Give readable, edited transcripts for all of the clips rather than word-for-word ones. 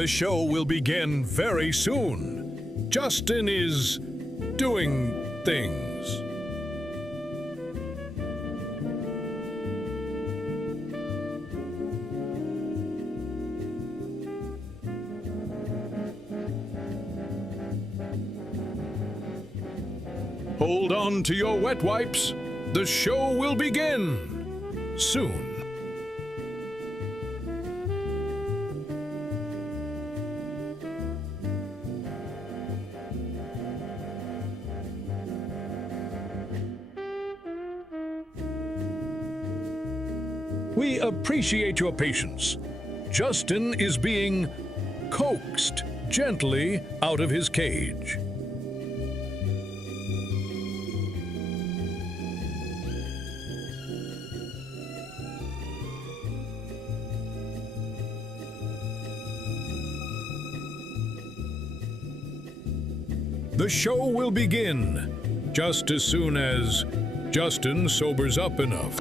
The show will begin very soon. Justin is doing things. Hold on to your wet wipes. The show will begin soon. We appreciate your patience. Justin is being coaxed gently out of his cage. The show will begin just as soon as Justin sobers up enough.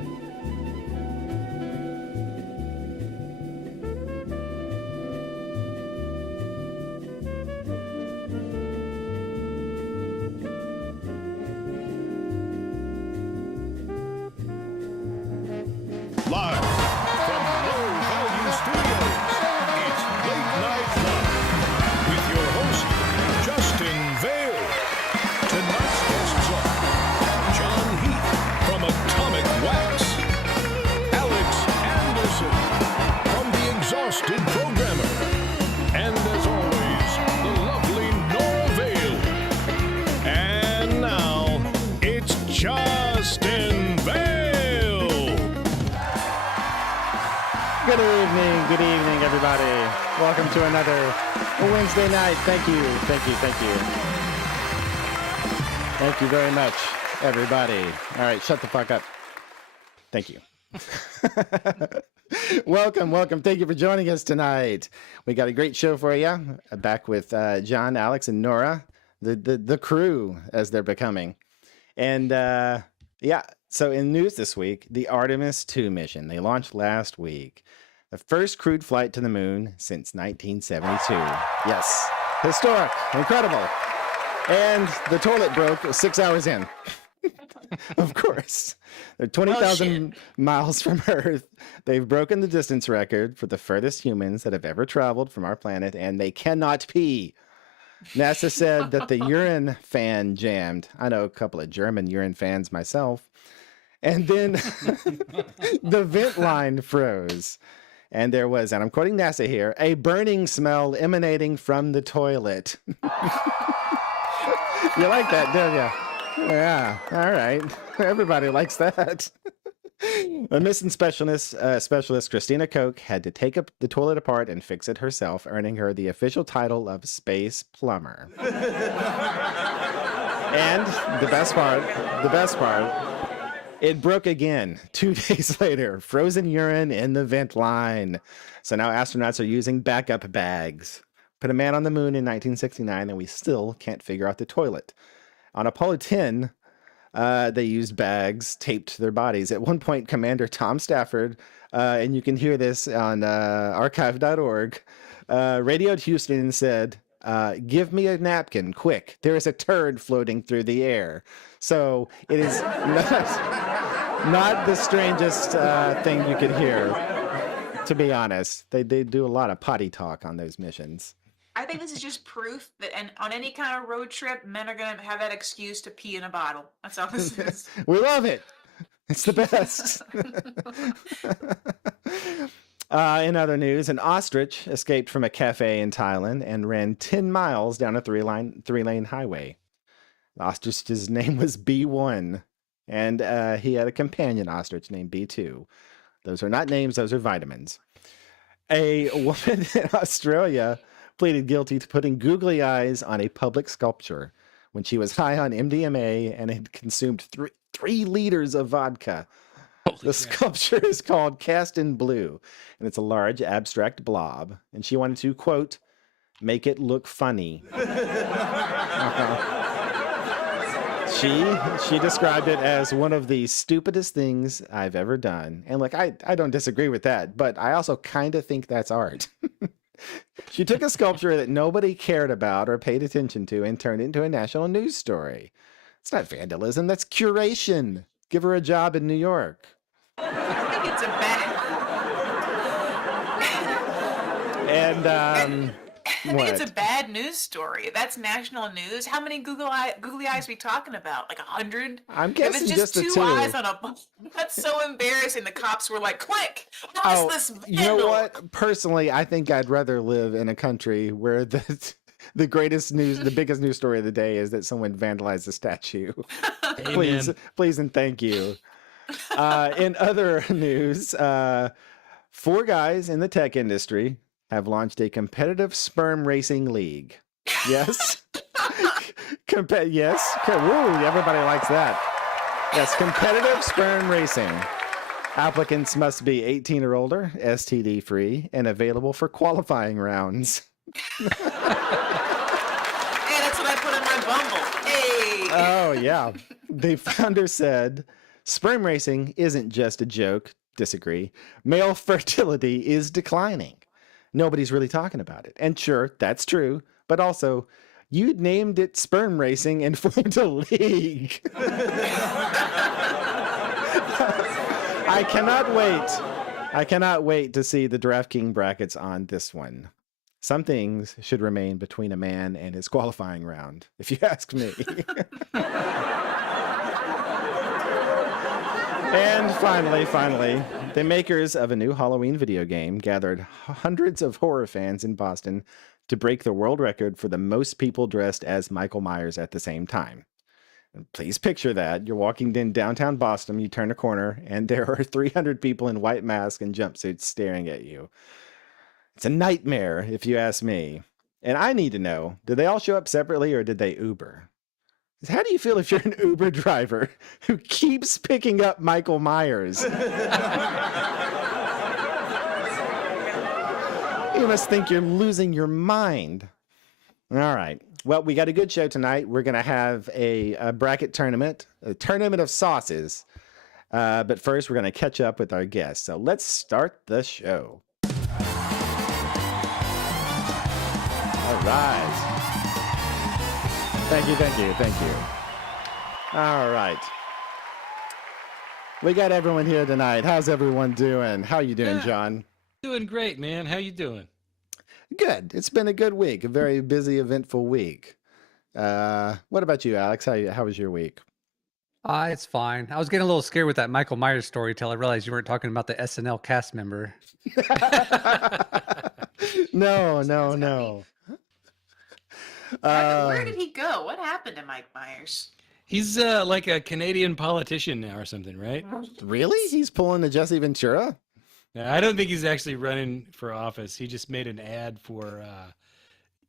Live from Low Value Studios, it's Late Night Live with your host, Justin Vale. Tonight's guests are John Heath from Atomic Wax, Alex Anderson from The Exhausted Programmer, and as always, the lovely Nora Vale. And now, it's Justin Vale. Good evening, everybody. Welcome to another Wednesday night. Thank you. Thank you very much, everybody. All right, shut the fuck up. Thank you. Welcome. Thank you for joining us tonight. We got a great show for you. Back with John, Alex, and Nora, the crew as they're becoming. And yeah, so in news this week, the Artemis 2 mission. They launched last week. The first crewed flight to the moon since 1972. Yes, historic, incredible. And the toilet broke 6 hours in. Of course. They're 20,000 miles from Earth. They've broken the distance record for the furthest humans that have ever traveled from our planet, and they cannot pee. NASA said that the urine fan jammed. I know a couple of German urine fans myself. And then the vent line froze. And there was, and I'm quoting NASA here, a burning smell emanating from the toilet. You like that, don't you? Yeah, all right. Everybody likes that. A missing specialist Christina Koch had to take up the toilet apart and fix it herself, earning her the official title of Space Plumber. And the best part, it broke again 2 days later. Frozen urine in the vent line. So now astronauts are using backup bags. Put a man on the moon in 1969, and we still can't figure out the toilet. On Apollo 10, they used bags taped to their bodies. At one point, Commander Tom Stafford, and you can hear this on archive.org, radioed Houston and said, give me a napkin, quick. There is a turd floating through the air. So it is not the strangest thing you could hear, to be honest. They do a lot of potty talk on those missions. I think this is just proof that on any kind of road trip, men are going to have that excuse to pee in a bottle. That's all this is. We love it. It's the best. In other news, an ostrich escaped from a cafe in Thailand and ran 10 miles down a three-lane highway. The ostrich's name was B1, and he had a companion ostrich named B2. Those are not names, those are vitamins. A woman in Australia pleaded guilty to putting googly eyes on a public sculpture when she was high on MDMA and had consumed 3 liters of vodka. The sculpture is called Cast in Blue, and it's a large abstract blob, and she wanted to, quote, make it look funny. She described it as one of the stupidest things I've ever done. And like, I don't disagree with that, but I also kind of think that's art. She took a sculpture that nobody cared about or paid attention to and turned it into a national news story. It's not vandalism, that's curation. Give her a job in New York. I think it's a bad. And I think it's a bad news story. That's national news. How many googly eyes are we talking about? Like 100? I'm If guessing it's just just the two two. eyes on a, that's so embarrassing. The cops were like, "Quick, Oh, arrest this you know vandal." what? Personally, I think I'd rather live in a country where the biggest news story of the day is that someone vandalized a statue. Please, Amen. please, and thank you. In other news, 4 guys in the tech industry have launched a competitive sperm racing league. Yes. Yes. Woo, everybody likes that. Yes, competitive sperm racing. Applicants must be 18 or older, STD free, and available for qualifying rounds. Hey, that's what I put in my Bumble. Hey. Oh, yeah. The founder said, sperm racing isn't just a joke. Disagree. Male fertility is declining. Nobody's really talking about it. And sure, that's true. But also, you named it sperm racing and formed a league. I cannot wait to see the DraftKings brackets on this one. Some things should remain between a man and his qualifying round, if you ask me. And finally, the makers of a new Halloween video game gathered hundreds of horror fans in Boston to break the world record for the most people dressed as Michael Myers at the same time. And please picture that. You're walking in downtown Boston, you turn a corner, and there are 300 people in white masks and jumpsuits staring at you. It's a nightmare, if you ask me. And I need to know, did they all show up separately or did they Uber? How do you feel if you're an Uber driver who keeps picking up Michael Myers? You must think you're losing your mind. All right. Well, we got a good show tonight. We're going to have a bracket tournament, a tournament of sauces. But first, we're going to catch up with our guests. So let's start the show. All right. Thank you. All right. We got everyone here tonight. How's everyone doing? How you doing, John? Doing great, man. How you doing? Good. It's been a good week, a very busy, eventful week. What about you, Alex? How was your week? It's fine. I was getting a little scared with that Michael Myers story till I realized you weren't talking about the SNL cast member. No. Where did he go? What happened to Mike Myers? He's like a Canadian politician now or something, right? Really? He's pulling a Jesse Ventura? Yeah, I don't think he's actually running for office. He just made an ad for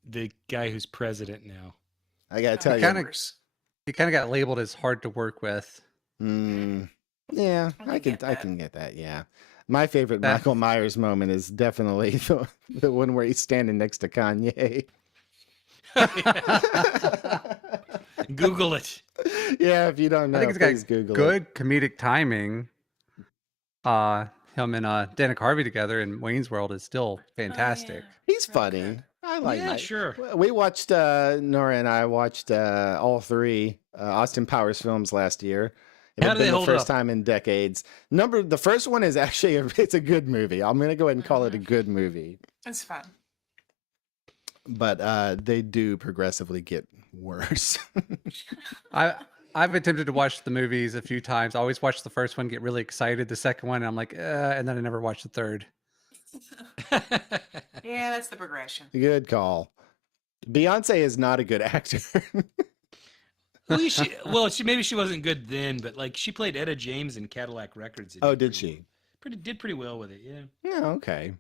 the guy who's president now. I gotta tell you. He kind of got labeled as hard to work with. Yeah, I can get that. Yeah, my favorite Michael Myers moment is definitely the one where he's standing next to Kanye. Google it. Yeah, if you don't know, I think please it's got Google good comedic timing. Him and Dana Carvey together in Wayne's World is still fantastic. He's funny. I like Yeah, Mike. sure. We watched Nora and I watched all 3 Austin Powers films last year. It How had do they been the hold first up? time in decades. The first one is actually it's a good movie. I'm gonna go ahead and call it a good movie. It's fun. But they do progressively get worse. I've attempted to watch the movies a few times. I always watch the first one, get really excited. The second one, I'm like, and then I never watch the third. Yeah, that's the progression. Good call. Beyonce is not a good actor. Maybe she wasn't good then, but like she played Etta James in Cadillac Records. Oh, did she? Did pretty well with it, yeah. Yeah, okay.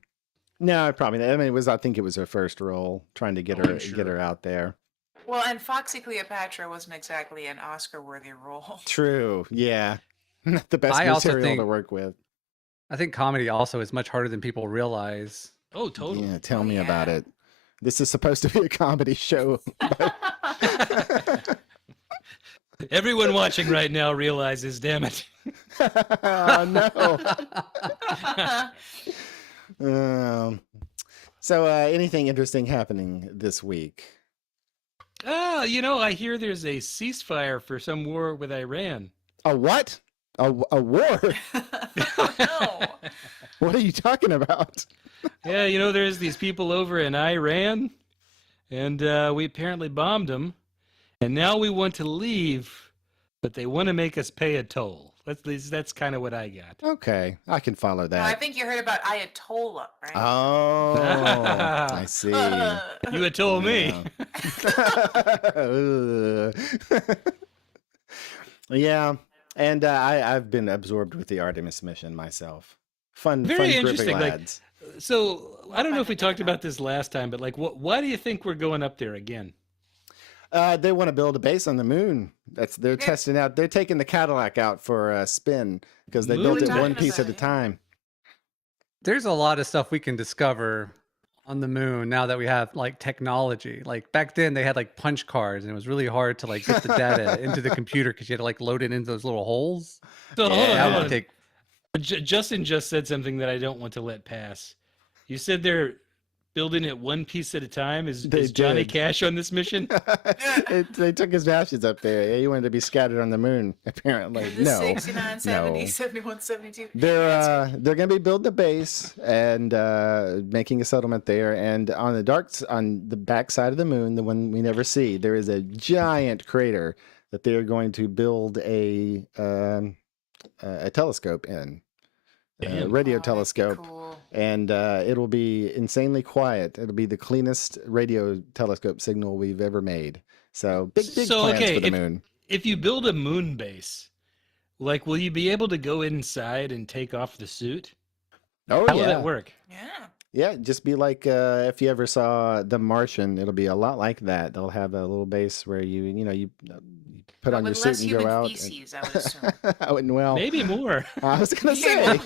No, probably not. I mean, I think it was her first role, trying to get her out there. Well, and Foxy Cleopatra wasn't exactly an Oscar-worthy role. True. Yeah. Not the best material to work with. I think comedy also is much harder than people realize. Oh, totally. Yeah, tell me about it. This is supposed to be a comedy show. Everyone watching right now realizes, damn it. Oh, no. So, anything interesting happening this week? Oh, I hear there's a ceasefire for some war with Iran. A what? A war? Oh no. What are you talking about? Yeah, there's these people over in Iran, and we apparently bombed them, and now we want to leave, but they want to make us pay a toll. That's kind of what I got. Okay, I can follow No, I that. think you heard about Ayatollah, right? Oh, I see. You had told me. Yeah, and I've been absorbed with the Artemis mission myself. Fun, Very fun group of interesting. lads. So I don't know if we talked Fun. about this last time, but why do you think we're going up there again? They want to build a base on the moon. They're Yeah. testing out. They're taking the Cadillac out for a spin because they Moon built it talking one piece about at a it, yeah. time. There's a lot of stuff we can discover on the moon now that we have like technology. Like back then they had like punch cards and it was really hard to like get the data into the computer because you had to like load it into those little holes. So hold on, Yeah. That hold would on. take Justin just said something that I don't want to let pass. You said they're building it one piece at a time. Is They Johnny did. Cash on this mission? They took his ashes up there. Yeah, he wanted to be scattered on the moon. Apparently, The no. 69, 70, no. 71, 72. They're gonna be building a base and making a settlement there. And on the back side of the moon, the one we never see, there is a giant crater that they are going to build a telescope in, a Damn. radio Oh, that'd be telescope. cool. And it'll be insanely quiet. It'll be the cleanest radio telescope signal we've ever made. So big So, plans okay, for the moon. If you build a moon base, will you be able to go inside and take off the suit? Oh How yeah, will that work? Yeah. yeah. Just be like if you ever saw The Martian, it'll be a lot like that. They'll have a little base where you put But on your with suit less and go human out. feces, I would assume. I wouldn't. Well, Maybe more. I was gonna say,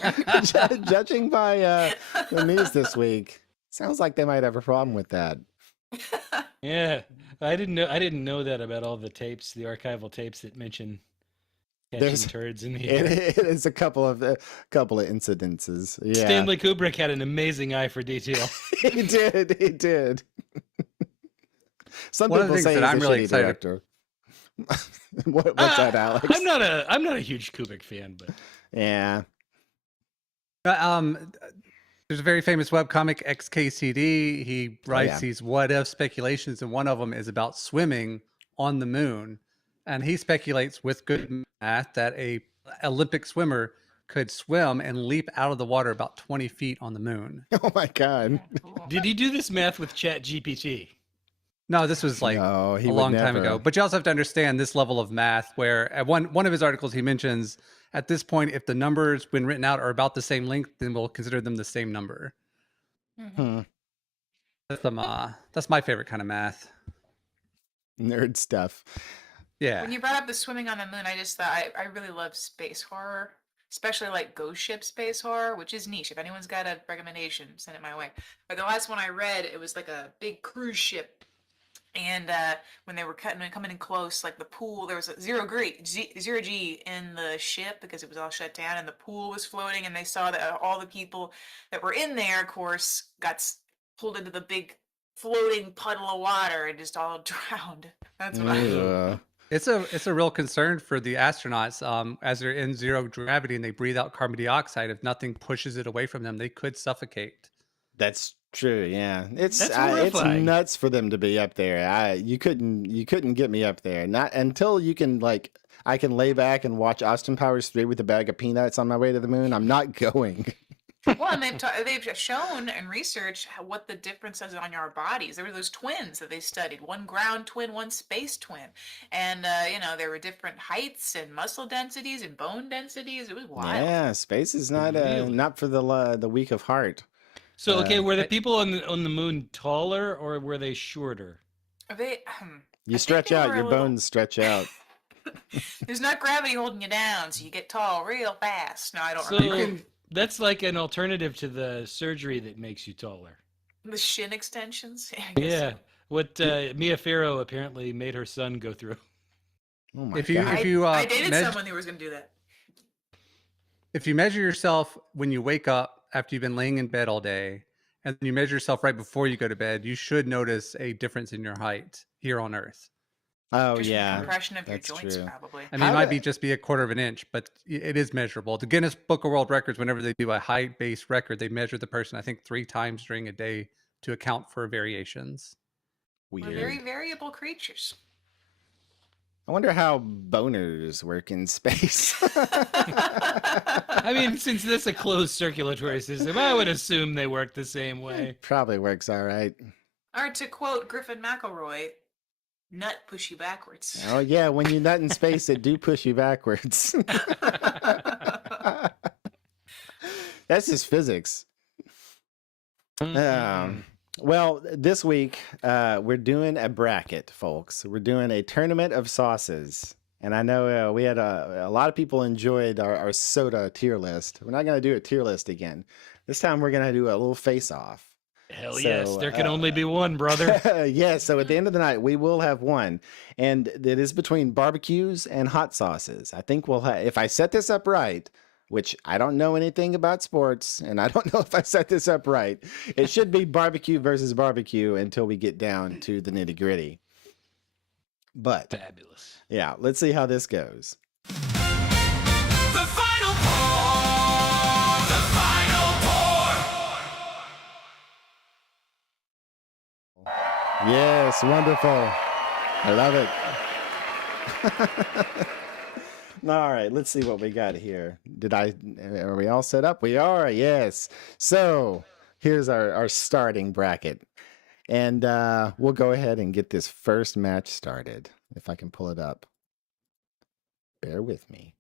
judging by the news this week, sounds like they might have a problem with that. Yeah, I didn't know that about all the tapes, the archival tapes that mention catching There's- turds in the air. It is a couple of incidences. Yeah, Stanley Kubrick had an amazing eye for detail. he did. He did. Some One of the people things say that he's I'm a really shitty excited- director. What's that, Alex? I'm not a huge Kubrick fan, but Yeah. There's a very famous webcomic, XKCD. He writes yeah. these what if speculations, and one of them is about swimming on the moon. And he speculates with good math that a Olympic swimmer could swim and leap out of the water about 20 feet on the moon. Oh my God. Cool. did he do this math with ChatGPT? No, this was like No, he a would long time never. ago. But you also have to understand this level of math where at one of his articles he mentions at this point, if the numbers when written out are about the same length, then we'll consider them the same number. Mhm. That's my favorite kind of math. Nerd stuff. Yeah. When you brought up the swimming on the moon, I just thought I really love space horror, especially like ghost ship space horror, which is niche. If anyone's got a recommendation, send it my way. But the last one I read, it was like a big cruise ship. And when they were coming in close, like the pool, there was a zero G in the ship because it was all shut down, and the pool was floating. And they saw that all the people that were in there, of course, got pulled into the big floating puddle of water and just all drowned. That's what I. Ugh. It's a real concern for the astronauts as they're in zero gravity and they breathe out carbon dioxide. If nothing pushes it away from them, they could suffocate. That's true. Yeah, it's horrifying. nuts for them to be up there. You couldn't get me up there. Not until you can I can lay back and watch Austin Powers 3 with a bag of peanuts on my way to the moon. I'm not going. Well, and they've shown in research what the difference is on our bodies. There were those twins that they studied, one ground twin, one space twin. And, there were different heights and muscle densities and bone densities. It was wild. Yeah, space is not Really? not for the weak of heart. So okay, were the I- people on the moon taller or were they shorter? They, You I stretch think they out, were a your little- bones stretch out. There's not gravity holding you down, so you get tall real fast. No, I don't So remember. that's like an alternative to the surgery that makes you taller. The shin extensions. Yeah, I guess Yeah, so. what Mia Farrow apparently made her son go through. Oh my If you God. if you I dated meas- someone who was going to do that. if you measure yourself when you wake up after you've been laying in bed all day, and you measure yourself right before you go to bed, you should notice a difference in your height here on Earth. Oh Just from the yeah, compression of your that's joints, true. probably. I mean, it How might do- be just be a quarter of an inch, but it is measurable. The Guinness Book of World Records, whenever they do a height-based record, they measure the person, I think, 3 times during a day to account for variations. We're very Weird. variable creatures. I wonder how boners work in space. I mean, since this is a closed circulatory system, I would assume they work the same way. Probably works all right. Or to quote Griffin McElroy, nut push you backwards. Oh yeah, when you nut in space, it do push you backwards. That's just physics. Well, this week we're doing a bracket, folks. We're doing a tournament of sauces. And I know we had a lot of people enjoyed our soda tier list. We're not going to do a tier list again. This time we're going to do a little face-off. Hell So, yes, there can only be one, brother. Yeah, so at the end of the night, we will have one. And it is between barbecues and hot sauces. I think we'll have, if I set this up right, which I don't know anything about sports, and I don't know if I set this up right, it should be barbecue versus barbecue until we get down to the nitty gritty. But Fabulous. yeah, let's see how this goes. The final pour! The final pour! Yes, wonderful. I love it. All right, let's see what we got here. Are we all set up? We are, yes. So here's our starting bracket. And we'll go ahead and get this first match started, if I can pull it up. Bear with me.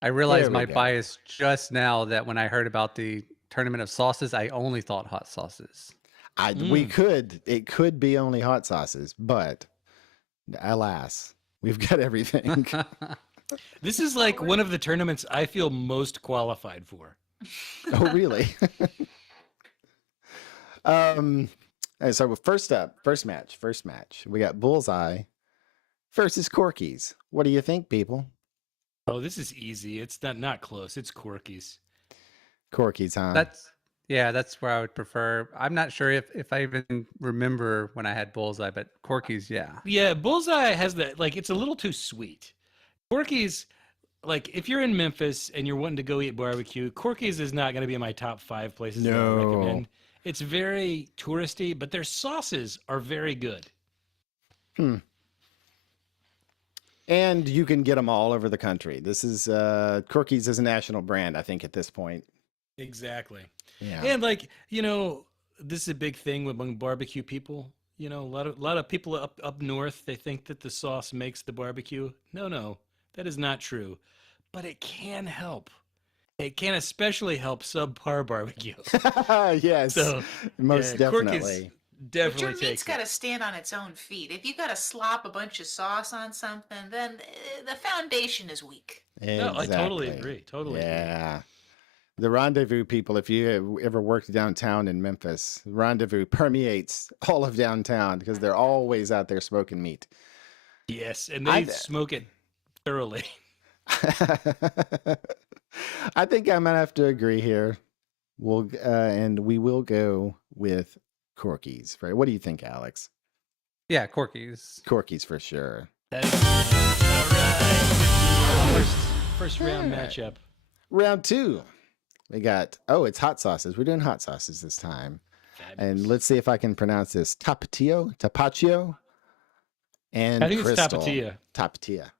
I realized There we my go. bias just now that when I heard about the tournament of sauces, I only thought hot sauces. It could be only hot sauces, but alas, we've got everything. This is like one of the tournaments I feel most qualified for. Oh, really? And so first match. We got Bullseye versus Corky's. What do you think, people? Oh, this is easy. It's not close. It's Corky's. Corky's, huh? That's where I would prefer. I'm not sure if I even remember when I had Bullseye, but Corky's, yeah. Yeah, Bullseye has that, like, it's a little too sweet. Corky's, like, if you're in Memphis and you're wanting to go eat barbecue, Corky's is not going to be in my top 5 places that I No. recommend. It's very touristy, but their sauces are very good. And you can get them all over the country. This is Corky's is a national brand, I think, at this point. Exactly. Yeah. And, like, this is a big thing among barbecue people. A lot of people up north, they think that the sauce makes the barbecue. No, that is not true. But it can help. It can especially help subpar barbecue. Yes, So, most yeah, Corky's definitely. But definitely your meat's takes got it. to stand on its own feet. If you got to slop a bunch of sauce on something, then the foundation is weak. No, I totally Exactly. agree. Totally agree. Yeah. The Rendezvous people, if you ever worked downtown in Memphis, Rendezvous permeates all of downtown because they're always out there smoking meat. Yes, and I- they smoke it thoroughly. I think I'm gonna have to agree here. We will go with Corky's. Right? What do you think, Alex? Yeah, Corky's. Corky's for sure. That is all right. First round matchup. Round 2. We got it's hot sauces. We're doing hot sauces this time. And Fabulous. let's see if I can pronounce this. Tapatio, and I think it's Crystal. Tapatio. Tapatio.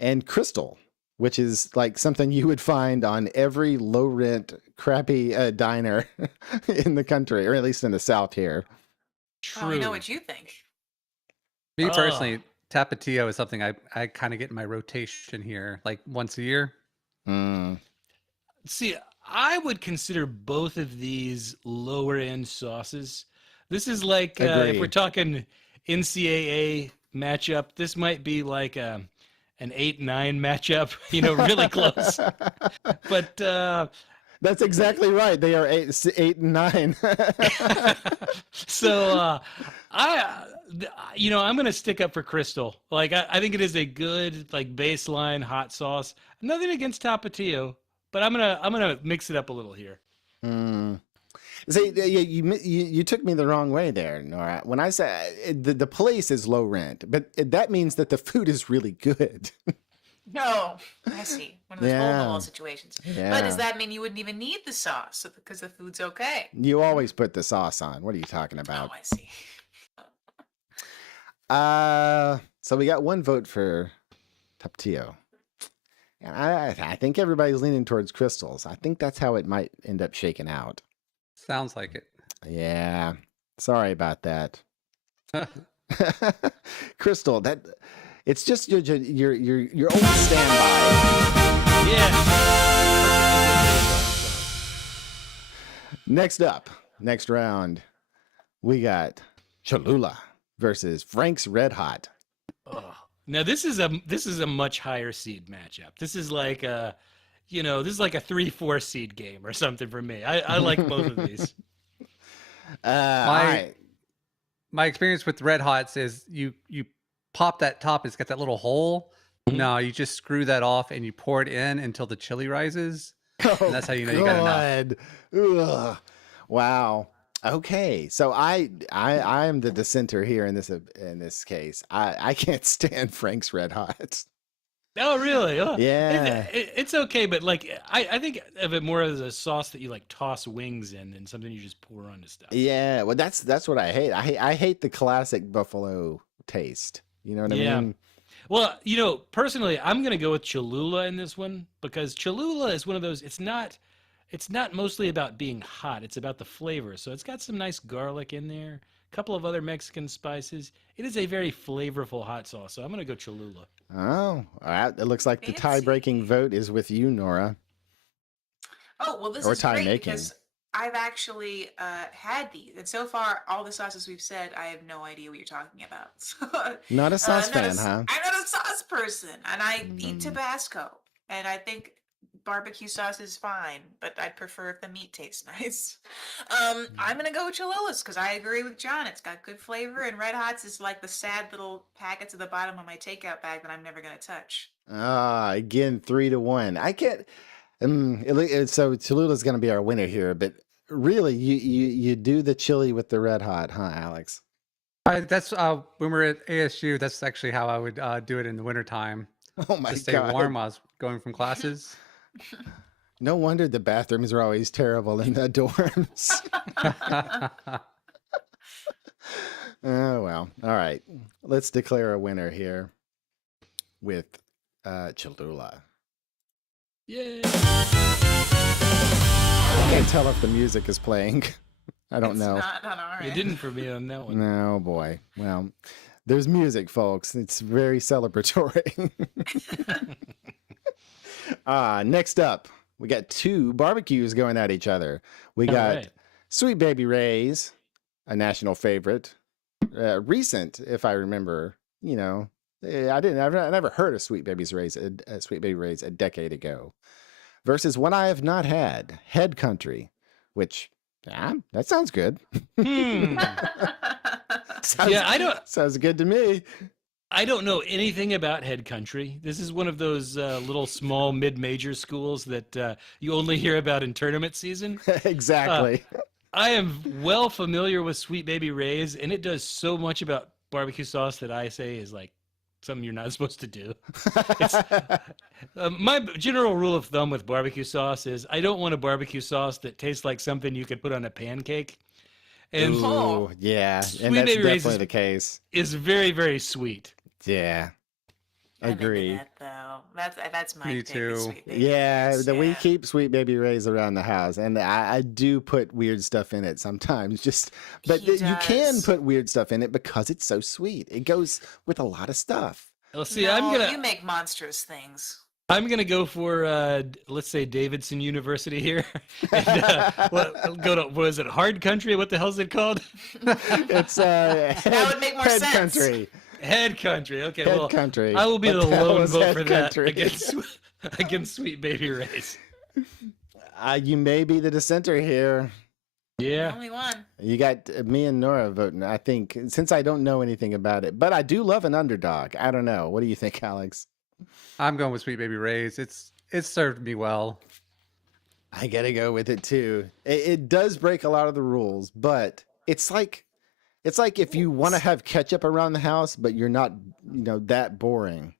And Crystal, which is like something you would find on every low rent, crappy diner in the country, or at least in the South here. Oh, I know True. what you think. Me Ah. personally, Tapatio is something I kind of get in my rotation here, like once a year. Mm. See, I would consider both of these lower end sauces. This is like if Agree. we're talking NCAA matchup, this might be like an 8-9 matchup, really close. But That's exactly right. They are 8 and 9. so I'm gonna stick up for Crystal. Like I think it is a good like baseline hot sauce. Nothing against Tapatio, but I'm gonna mix it up a little here. Mm. See, you took me the wrong way there, Nora. When I said the place is low rent, but that means that the food is really good. No, I see. One of those Yeah. hole-in-the-wall situations. But Yeah. does that mean you wouldn't even need the sauce because the food's okay? You always put the sauce on. What are you talking Oh, about? I see. So we got one vote for Taptio. And I think everybody's leaning towards crystals. I think that's how it might end up shaking out. Sounds like it. Yeah. Sorry about that. Crystal, that it's just your own standby. Yeah. Next up, next round, we got Cholula versus Frank's Red Hot. Now this is a much higher seed matchup. This is like a, this is like a 3-4 seed game or something for me. I like both of these. My experience with Red Hots is you pop that top, it's got that little hole. No, you just screw that off and you pour it in until the chili rises. And that's how you know you got enough. Ugh. Wow. Okay, so I am the dissenter here in this case. I can't stand Frank's Red Hot. Oh, really? Oh, Yeah. it's okay, but like I think of it more as a sauce that you like toss wings in than something you just pour onto stuff. Yeah, well, that's what I hate. I hate the classic buffalo taste. You know what I Yeah. mean? Well, personally, I'm gonna go with Cholula in this one because Cholula is one of those. It's not mostly about being hot. It's about the flavor. So it's got some nice garlic in there, a couple of other Mexican spices. It is a very flavorful hot sauce. So I'm gonna go Cholula. Oh, all right. It looks like the Fancy. tie-breaking vote is with you, Nora. Oh, well, this Or is time great making. because I've actually had these. And so far, all the sauces we've said, I have no idea what you're talking about. So, Not a sauce not a fan, s- huh? I'm not a sauce person, and I eat Mm. Tabasco. And I think barbecue sauce is fine, but I'd prefer if the meat tastes nice. I'm going to go with Cholula's because I agree with John. It's got good flavor, and Red Hots is like the sad little packets at the bottom of my takeout bag that I'm never going to touch. Again, 3-1. I can't. So Cholula's going to be our winner here, but really, you do the chili with the Red Hot, huh, Alex? That's when we're at ASU. That's actually how I would do it in the wintertime Oh my to stay God! warm while I was going from classes. No wonder the bathrooms are always terrible in the dorms. Oh well. All right. Let's declare a winner here with Cholula. Yeah. I can't tell if the music is playing. I don't It's know. not on our It end. didn't for me on that one. No, boy. Well, there's music, folks. It's very celebratory. Next up, we got two barbecues going at each other. We All got right. Sweet Baby Ray's, a national favorite, recent, if I remember. I never heard of Sweet Baby Ray's a decade ago. Versus one I have not had, Head Country, which that sounds good. Hmm. Sounds, Yeah, sounds good to me. I don't know anything about Head Country. This is one of those little small mid-major schools that you only hear about in tournament season. Exactly. I am well familiar with Sweet Baby Ray's, and it does so much about barbecue sauce that I say is like something you're not supposed to do. My general rule of thumb with barbecue sauce is I don't want a barbecue sauce that tastes like something you could put on a pancake. And Ooh, yeah, and Sweet that's Baby Ray's definitely is- the case. is very, very sweet. Yeah, I'm into agree. that, though. That's my Me take too. with Sweet Baby Yeah, Ray's, we yeah. keep Sweet Baby Ray's around the house, and I do put weird stuff in it sometimes. But He you can does. put weird stuff in it because it's so sweet. It goes with a lot of stuff. Well, see, No, I'm you make monstrous things. gonna go for let's say Davidson University here. And, go to what is it? Hard Country? What the hell is it called? It's would make more Head sense. Country. Head Country. Okay, Head well, Country. I will be What the the hell lone is vote Head for that Country? against Sweet Baby Ray's. You may be the dissenter here. Yeah. Only one. You got me and Nora voting, I think, since I don't know anything about it. But I do love an underdog. I don't know. What do you think, Alex? I'm going with Sweet Baby Ray's. It's served me well. I gotta go with it too. It does break a lot of the rules, but it's like if you want to have ketchup around the house, but you're not, that boring.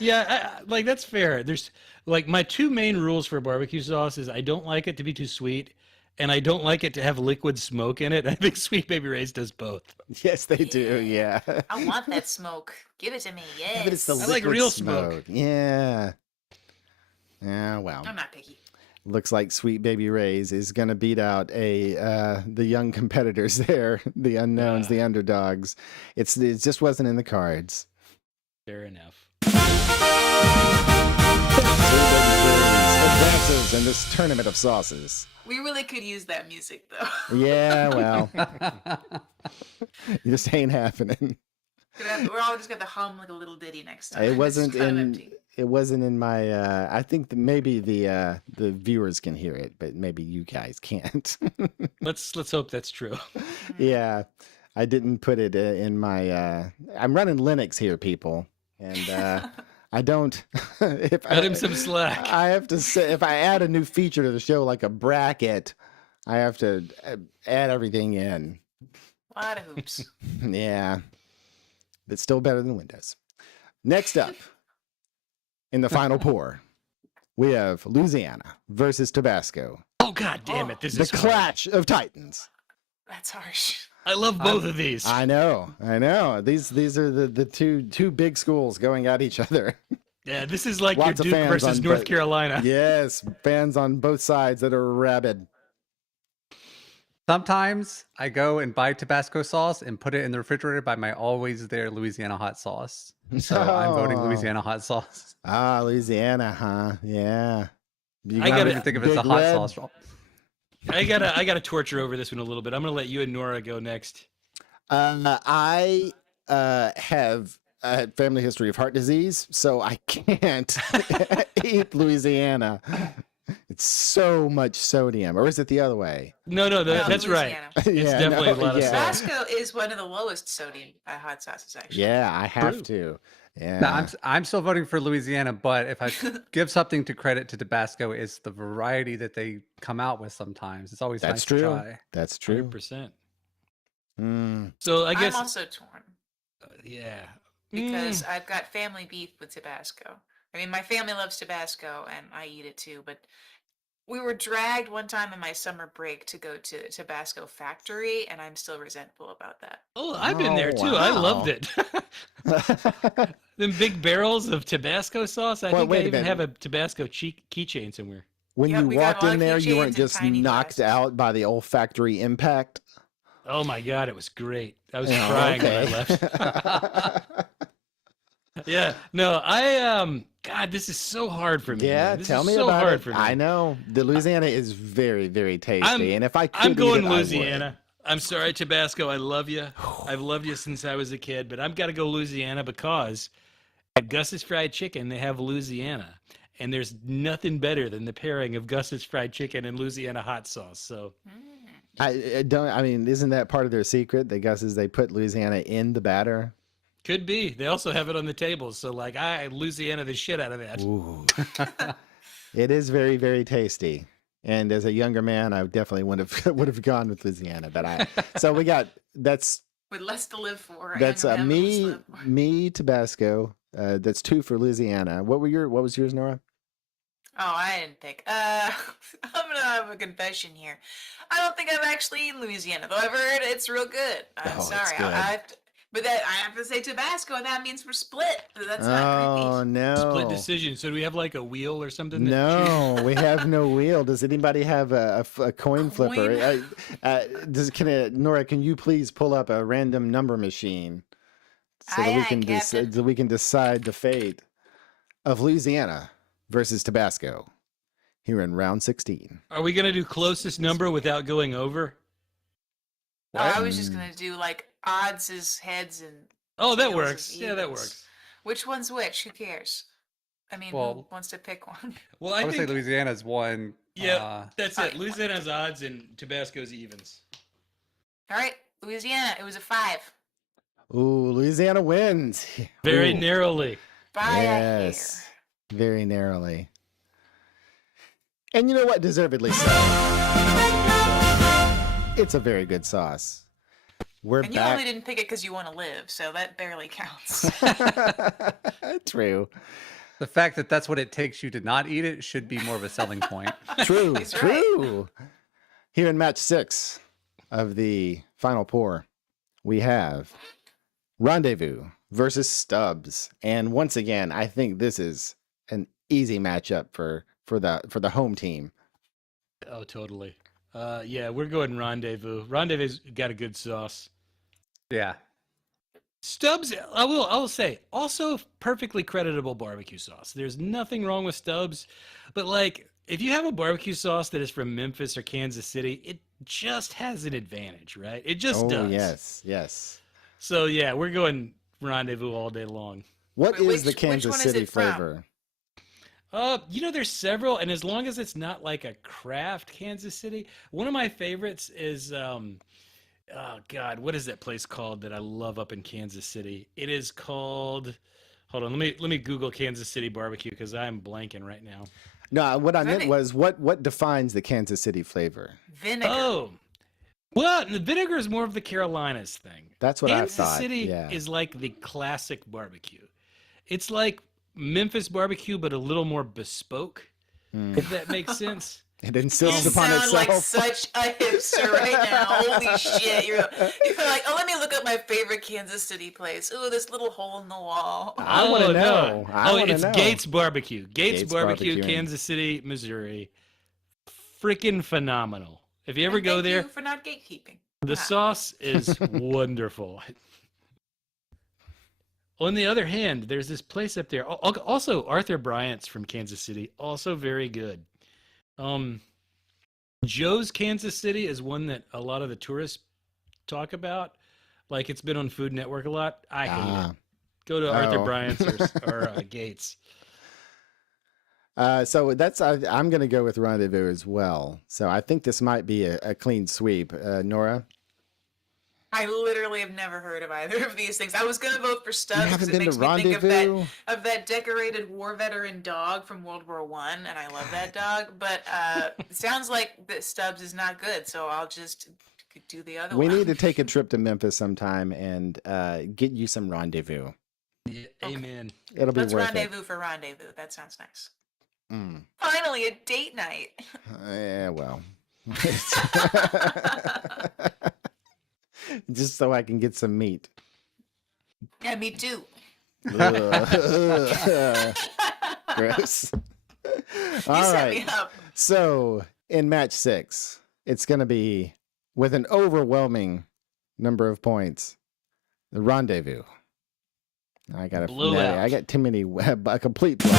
Yeah, like that's fair. There's like my two main rules for barbecue sauce is I don't like it to be too sweet, and I don't like it to have liquid smoke in it. I think Sweet Baby Ray's does both. Yes, they do. Yeah. I want that smoke. Give it to me. Yes. Yeah, but it's the I like liquid real smoke. Yeah. Yeah. Well, I'm not picky. looks like Sweet Baby Ray's is gonna beat out the young competitors there, the unknowns, the underdogs. It just wasn't in the cards. Fair enough. Advances in this tournament of sauces. We really could use that music though. Yeah, well, it just ain't happening. We're all just gonna hum like a little ditty next time. It It's wasn't kind of in. empty. It wasn't in my. I think that maybe the viewers can hear it, but maybe you guys can't. Let's hope that's true. Yeah, I didn't put it in my. I'm running Linux here, people, and I don't. If Cut him some slack. I have to say, if I add a new feature to the show, like a bracket, I have to add everything in. A lot of hoops. Yeah, it's still better than Windows. Next up, in the final pour, we have Louisiana versus Tabasco, Oh god damn it! This the is hard. clash of titans. That's harsh. I love both of these. I know. These are the two big schools going at each other. Yeah, this is like Lots of your Duke fans versus on North both- Carolina. Yes, fans on both sides that are rabid. Sometimes I go and buy Tabasco sauce and put it in the refrigerator by my always there Louisiana hot sauce. So I'm voting Oh. Louisiana hot sauce. Ah, Louisiana, huh? Yeah. You I I got don't gotta- even think of it as a Big hot Red? sauce. I gotta torture over this one a little bit. I'm gonna let you and Nora go next. I have a family history of heart disease, so I can't eat Louisiana. It's so much sodium, or is it the other way? No, that's right. Louisiana. It's Yeah, definitely no, a lot of yeah. sauce. Tabasco is one of the lowest sodium hot sauces, actually. Yeah, I have True. to. Yeah. No, I'm still voting for Louisiana, but if I give something to credit to Tabasco, it's the variety that they come out with sometimes. It's always That's nice true. to try. That's true. 100%. Mm. So I I'm guess also torn yeah. because I've got family beef with Tabasco. I mean, my family loves Tabasco and I eat it too, but we were dragged one time in my summer break to go to Tabasco factory and I'm still resentful about that. Oh, I've been there Oh, too. I loved wow. it. Them big barrels of Tabasco sauce. I Well, think wait I a even have a minute. Tabasco keychain somewhere. When Yep, you we got walked a lot in of there, you keychains weren't and just tiny knocked glasses. out by the olfactory impact. Oh my god, it was great. I was Oh, crying when I okay. left. Yeah, no, I God, this is so hard for me. Yeah, man. This tell is me so about hard it. for me. I know the Louisiana is very, very tasty, I'm- and if I could I'm going eat it, I would. Louisiana. I'm sorry, Tabasco. I love you. I've loved you since I was a kid, but I've got to go Louisiana because at Gus's Fried Chicken they have Louisiana, and there's nothing better than the pairing of Gus's Fried Chicken and Louisiana hot sauce. So I don't. I mean, isn't that part of their secret? The Gus is they put Louisiana in the batter. could be. They also have it on the table. So like I Louisiana the shit out of that. Ooh, it is very, very tasty. And as a younger man, I definitely would have gone with Louisiana. But so we got that's With less to live for. and that's remember less to me live for. me Tabasco. That's 2 for Louisiana. What was yours, Nora? Oh, I didn't pick. I'm gonna have a confession here. I don't think I've actually eaten Louisiana, though I've heard it's real good. I'm Oh, it's sorry. good. I have to, but that I have to say Tabasco, and that means we're split. That's Oh not no! Split decision. So do we have like a wheel or something? that No, we have no wheel. Does anybody have a coin flipper? Nora, can you please pull up a random number machine so that Aye, we aye, can Captain. so we can decide the fate of Louisiana versus Tabasco here in round 16? Are we gonna do closest number without going over? Oh, I was just gonna do like odds as heads and. Oh, that tails as works. Yeah, that evens. works. Which one's which? Who cares? I mean, who Well- wants to pick one? Well, I I would say think Louisiana's one. yeah, that's it. alright. Louisiana's odds and Tabasco's evens. All right, Louisiana. It was a 5. Ooh, Louisiana wins. Very Ooh, narrowly. By a hair. yes, very narrowly. And you know what? Deservedly so. It's a very good sauce. We're And you back. only didn't pick it because you want to live, so that barely counts. True. The fact that that's what it takes you to not eat it should be more of a selling point. True. He's right. True. Here in match 6 of the final pour, we have Rendezvous versus Stubbs. And once again, I think this is an easy matchup for the home team. Oh, totally. Yeah, we're going Rendezvous. Rendezvous got a good sauce. Yeah. Stubbs, I will say, also perfectly creditable barbecue sauce. There's nothing wrong with Stubbs, but like if you have a barbecue sauce that is from Memphis or Kansas City, it just has an advantage, right? It just does. Yes, yes. So yeah, we're going Rendezvous all day long. What Wait, is the which Kansas one is City it from? flavor? There's several, and as long as it's not like a craft Kansas City, one of my favorites is oh God, what is that place called that I love up in Kansas City? It is called. Hold on, let me Google Kansas City barbecue because I'm blanking right now. No, what I meant Vinegar. was what defines the Kansas City flavor? Vinegar. Oh, well, the vinegar is more of the Carolinas thing. That's what Kansas I thought. City Yeah. is like the classic barbecue. It's like Memphis barbecue, but a little more bespoke. If that makes sense. It You insists upon sound like itself. such a hipster right now. Holy shit. You're like, oh, let me look up my favorite Kansas City place. Ooh, this little hole in the wall. I want to know. I want to it's know. Gates Barbecue. Gates, Gates Barbecue, Barbecue. Kansas City, Missouri. Freaking phenomenal. If you ever And go thank there, you for not gatekeeping. the sauce is wonderful. On the other hand, there's this place up there. Also, Arthur Bryant's from Kansas City, also very good. Joe's Kansas City is one that a lot of the tourists talk about. Like it's been on Food Network a lot. I hate it. Go to Arthur Oh. Bryant's or Gates. So I'm going to go with Rendezvous as well. So I think this might be a clean sweep. Nora? I literally have never heard of either of these things. I was gonna vote for Stubbs haven't because it been makes to me think of Rendezvous? that decorated war veteran dog from World War One, and I love that dog. But it sounds like that Stubbs is not good, so I'll just do the other We one. need to take a trip to Memphis sometime and get you some Rendezvous. Yeah, amen. It'll be Let's worth rendezvous for rendezvous. That sounds nice. it. Finally, a date night. Yeah, well. Just so I can get some meat. Yeah, me too. Ugh. Gross. You All set me right. up. So in match 6, it's going to be with an overwhelming number of points. The Rendezvous. I got Blowout. I got too many. A complete blowout.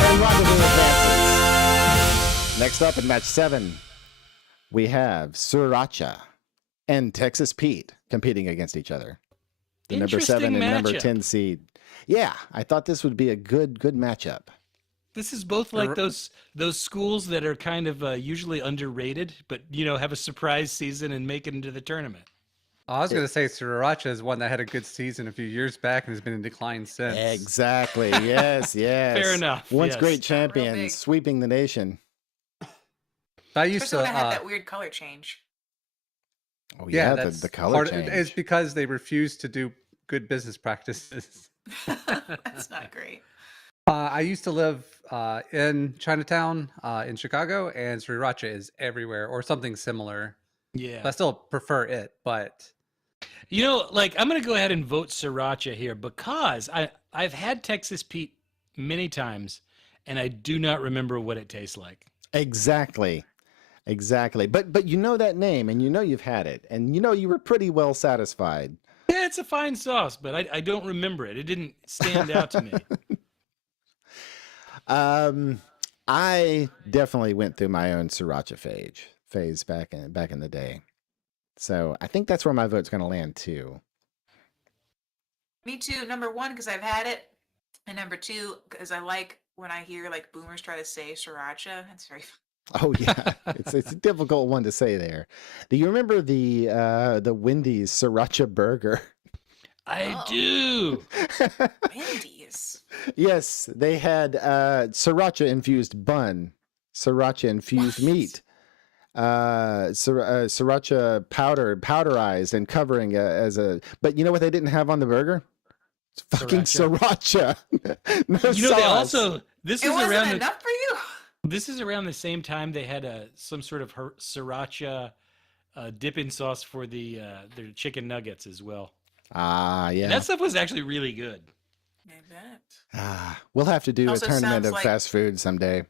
And Rendezvous advances. Next up in match 7, we have Sriracha and Texas Pete competing against each other. The number 7 and Interesting number matchup. 10 seed. Yeah, I thought this would be a good matchup. This is both like those schools that are kind of usually underrated, but have a surprise season and make it into the tournament. I was going to say Sriracha is one that had a good season a few years back and has been in decline since. Exactly. Yes, yes. Fair enough, Once yes. great Got real champions big. sweeping the nation. I used Especially to, when I had that weird color change. Oh yeah, yeah, that's the color part, change. it's because they refuse to do good business practices. That's not great. I used to live in Chinatown in Chicago, and Sriracha is everywhere or something similar. Yeah. I still prefer it, but I'm going to go ahead and vote Sriracha here because I've had Texas Pete many times, and I do not remember what it tastes like. Exactly. But you know that name, and you've had it, and you were pretty well satisfied. Yeah, it's a fine sauce, but I don't remember it. It didn't stand out to me. I definitely went through my own Sriracha phase back in the day. So I think that's where my vote's going to land too. Me too. Number 1, because I've had it. And number 2, because I like when I hear like boomers try to say sriracha. It's very fun. Oh yeah, it's a difficult one to say there. Do you remember the Wendy's Sriracha burger? I Oh. do. Wendy's. Yes, they had Sriracha infused bun sriracha infused meat, sriracha powderized and covering as a. But you know what they didn't have on the burger? Fucking sriracha. No You know, they sauce. also this It is wasn't around enough for you. this is around the same time they had some sort of sriracha dipping sauce for their chicken nuggets as well. Ah, yeah. And that stuff was actually really good. I bet. We'll have to do a Also tournament sounds of like- fast food someday.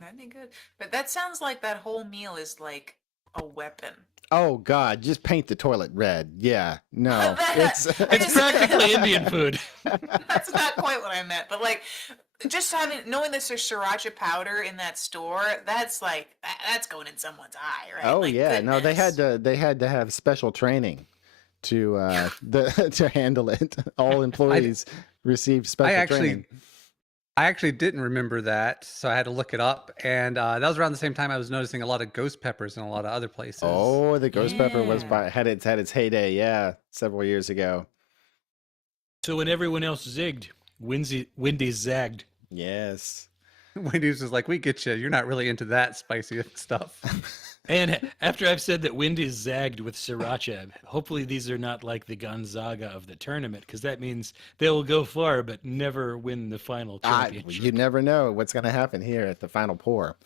That'd be good. But that sounds like that whole meal is like a weapon. Oh God, just paint the toilet red. Yeah, no, it's It's practically Indian food. That's not quite what I meant, but like, just knowing that there's sriracha powder in that store, that's like that's going in someone's eye, right? oh Like, yeah, no, they goodness. had to have special training to to handle it. All employees received special training. I actually didn't remember that, so I had to look it up. And that was around the same time I was noticing a lot of ghost peppers in a lot of other places. Oh, the ghost pepper was Yeah. had its heyday, yeah, several years ago. So when everyone else zigged, Wendy's zagged. Yes. Wendy's was like, "We get you. You're not really into that spicy stuff." And after I've said that Wendy's zagged with sriracha, hopefully these are not like the Gonzaga of the tournament, because that means they will go far but never win the final championship. You never know what's going to happen here at the final pour.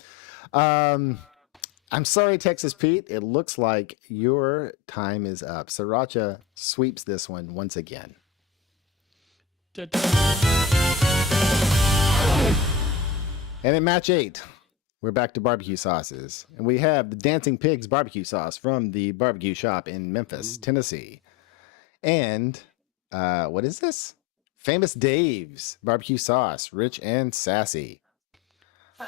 I'm sorry, Texas Pete. It looks like your time is up. Sriracha sweeps this one once again. And in match 8, we're back to barbecue sauces. And we have the Dancing Pigs barbecue sauce from the barbecue shop in Memphis, Tennessee. And what is this? Famous Dave's barbecue sauce, rich and sassy.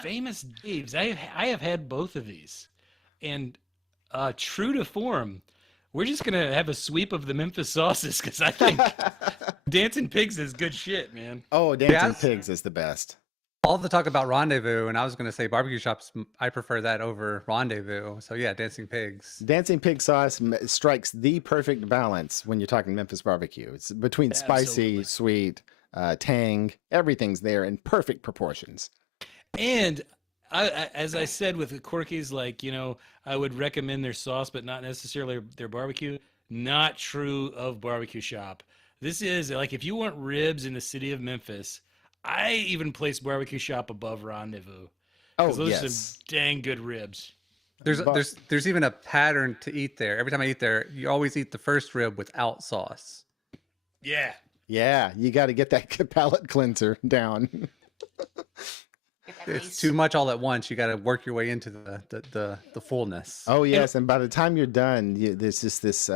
Famous Dave's. I have had both of these. And true to form, we're just going to have a sweep of the Memphis sauces because I think Dancing Pigs is good shit, man. Oh, Dancing Yes. Pigs is the best. All the talk about Rendezvous, and I was going to say barbecue shops. I prefer that over Rendezvous. So yeah, Dancing Pigs. Dancing Pig sauce strikes the perfect balance when you're talking Memphis barbecue. It's between spicy, Absolutely. sweet, tang. Everything's there in perfect proportions. And as I said with the Corky's, like, you know, I would recommend their sauce, but not necessarily their barbecue. Not true of Barbecue Shop. This is like, if you want ribs in the city of Memphis, I even place Barbecue Shop above Rendezvous. Oh, Those are yes. some dang good ribs. There's even a pattern to eat there. Every time I eat there, you always eat the first rib without sauce. Yeah. Yeah, you got to get that palate cleanser down. Get that It's base. too much all at once. You got to work your way into the fullness. Oh, yes. And by the time you're done, there's just this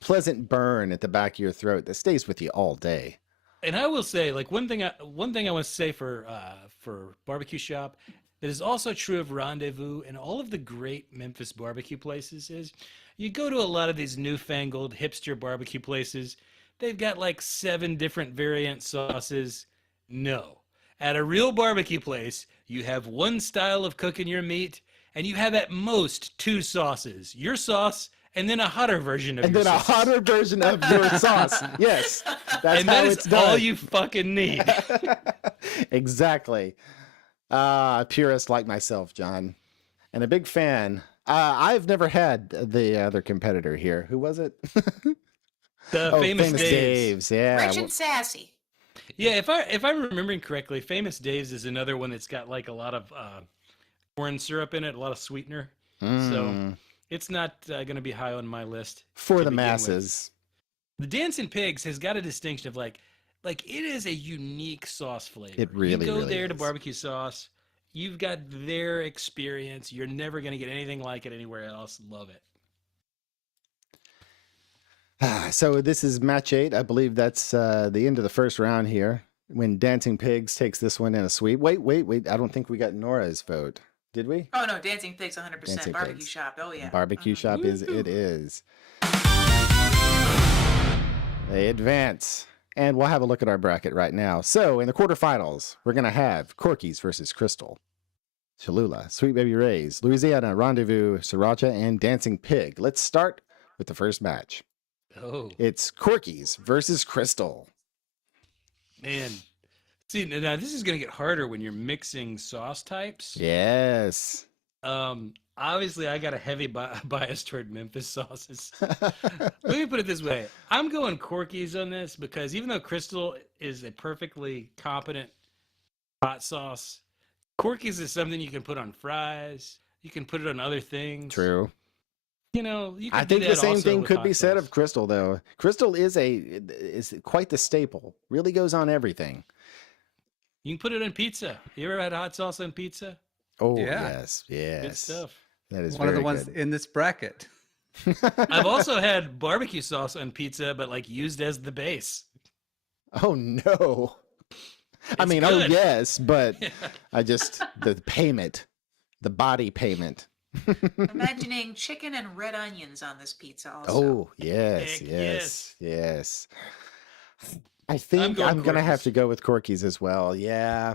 pleasant burn at the back of your throat that stays with you all day. And I will say, like, one thing I want to say for Barbecue Shop that is also true of Rendezvous and all of the great Memphis barbecue places is you go to a lot of these newfangled hipster barbecue places, they've got like 7 different variant sauces. No. At a real barbecue place, you have one style of cooking your meat, and you have at most 2 sauces. Your sauce, and then a hotter version of And your then a sauce. hotter version of your sauce. Yes, that's And how that it's is all done. you fucking need. Exactly. Purist like myself, John, and a big fan. I've never had the other competitor here. Who was it? The Oh, famous Dave's. Yeah. Rich and sassy. Yeah, if I'm remembering correctly, Famous Dave's is another one that's got like a lot of corn syrup in it, a lot of sweetener. So Mm, it's not going to be high on my list for to the begin with. masses. The Dancing Pigs has got a distinction of like it is a unique sauce flavor. It really, you go really there to is. barbecue sauce, you've got their experience. You're never going to get anything like it anywhere else. Love it. So this is match 8. I believe that's the end of the first round here. When Dancing Pigs takes this one in a sweep. Wait. I don't think we got Nora's vote. Did we? Oh no, Dancing Pigs 100%. Dancing Barbecue Pigs. Shop. Oh yeah. Barbecue Mhm. Shop it is. They advance. And we'll have a look at our bracket right now. So in the quarterfinals, we're going to have Corky's versus Crystal, Cholula, Sweet Baby Ray's, Louisiana, Rendezvous, Sriracha, and Dancing Pig. Let's start with the first match. Oh It's Corky's versus Crystal. man, See, now this is going to get harder when you're mixing sauce types. Yes. Obviously, I got a heavy bias toward Memphis sauces. Let me put it this way: I'm going Corky's on this because even though Crystal is a perfectly competent hot sauce, Corky's is something you can put on fries. You can put it on other things. True. You know, you can I do think the that same also thing with could hot be said sauce. of Crystal, though. Crystal is quite the staple. Really goes on everything. You can put it on pizza. You ever had hot sauce on pizza? Oh Yeah. yes, yes. Good stuff. That is One of very the ones good. in this bracket. I've also had barbecue sauce on pizza, but like used as the base. Oh no. I It's mean, good. oh yes, but I just the payment, the body payment. Imagining chicken and red onions on this pizza also. Oh yes, Heck yes. I think going I'm gonna have Corky's. to go with Corky's as well. Yeah,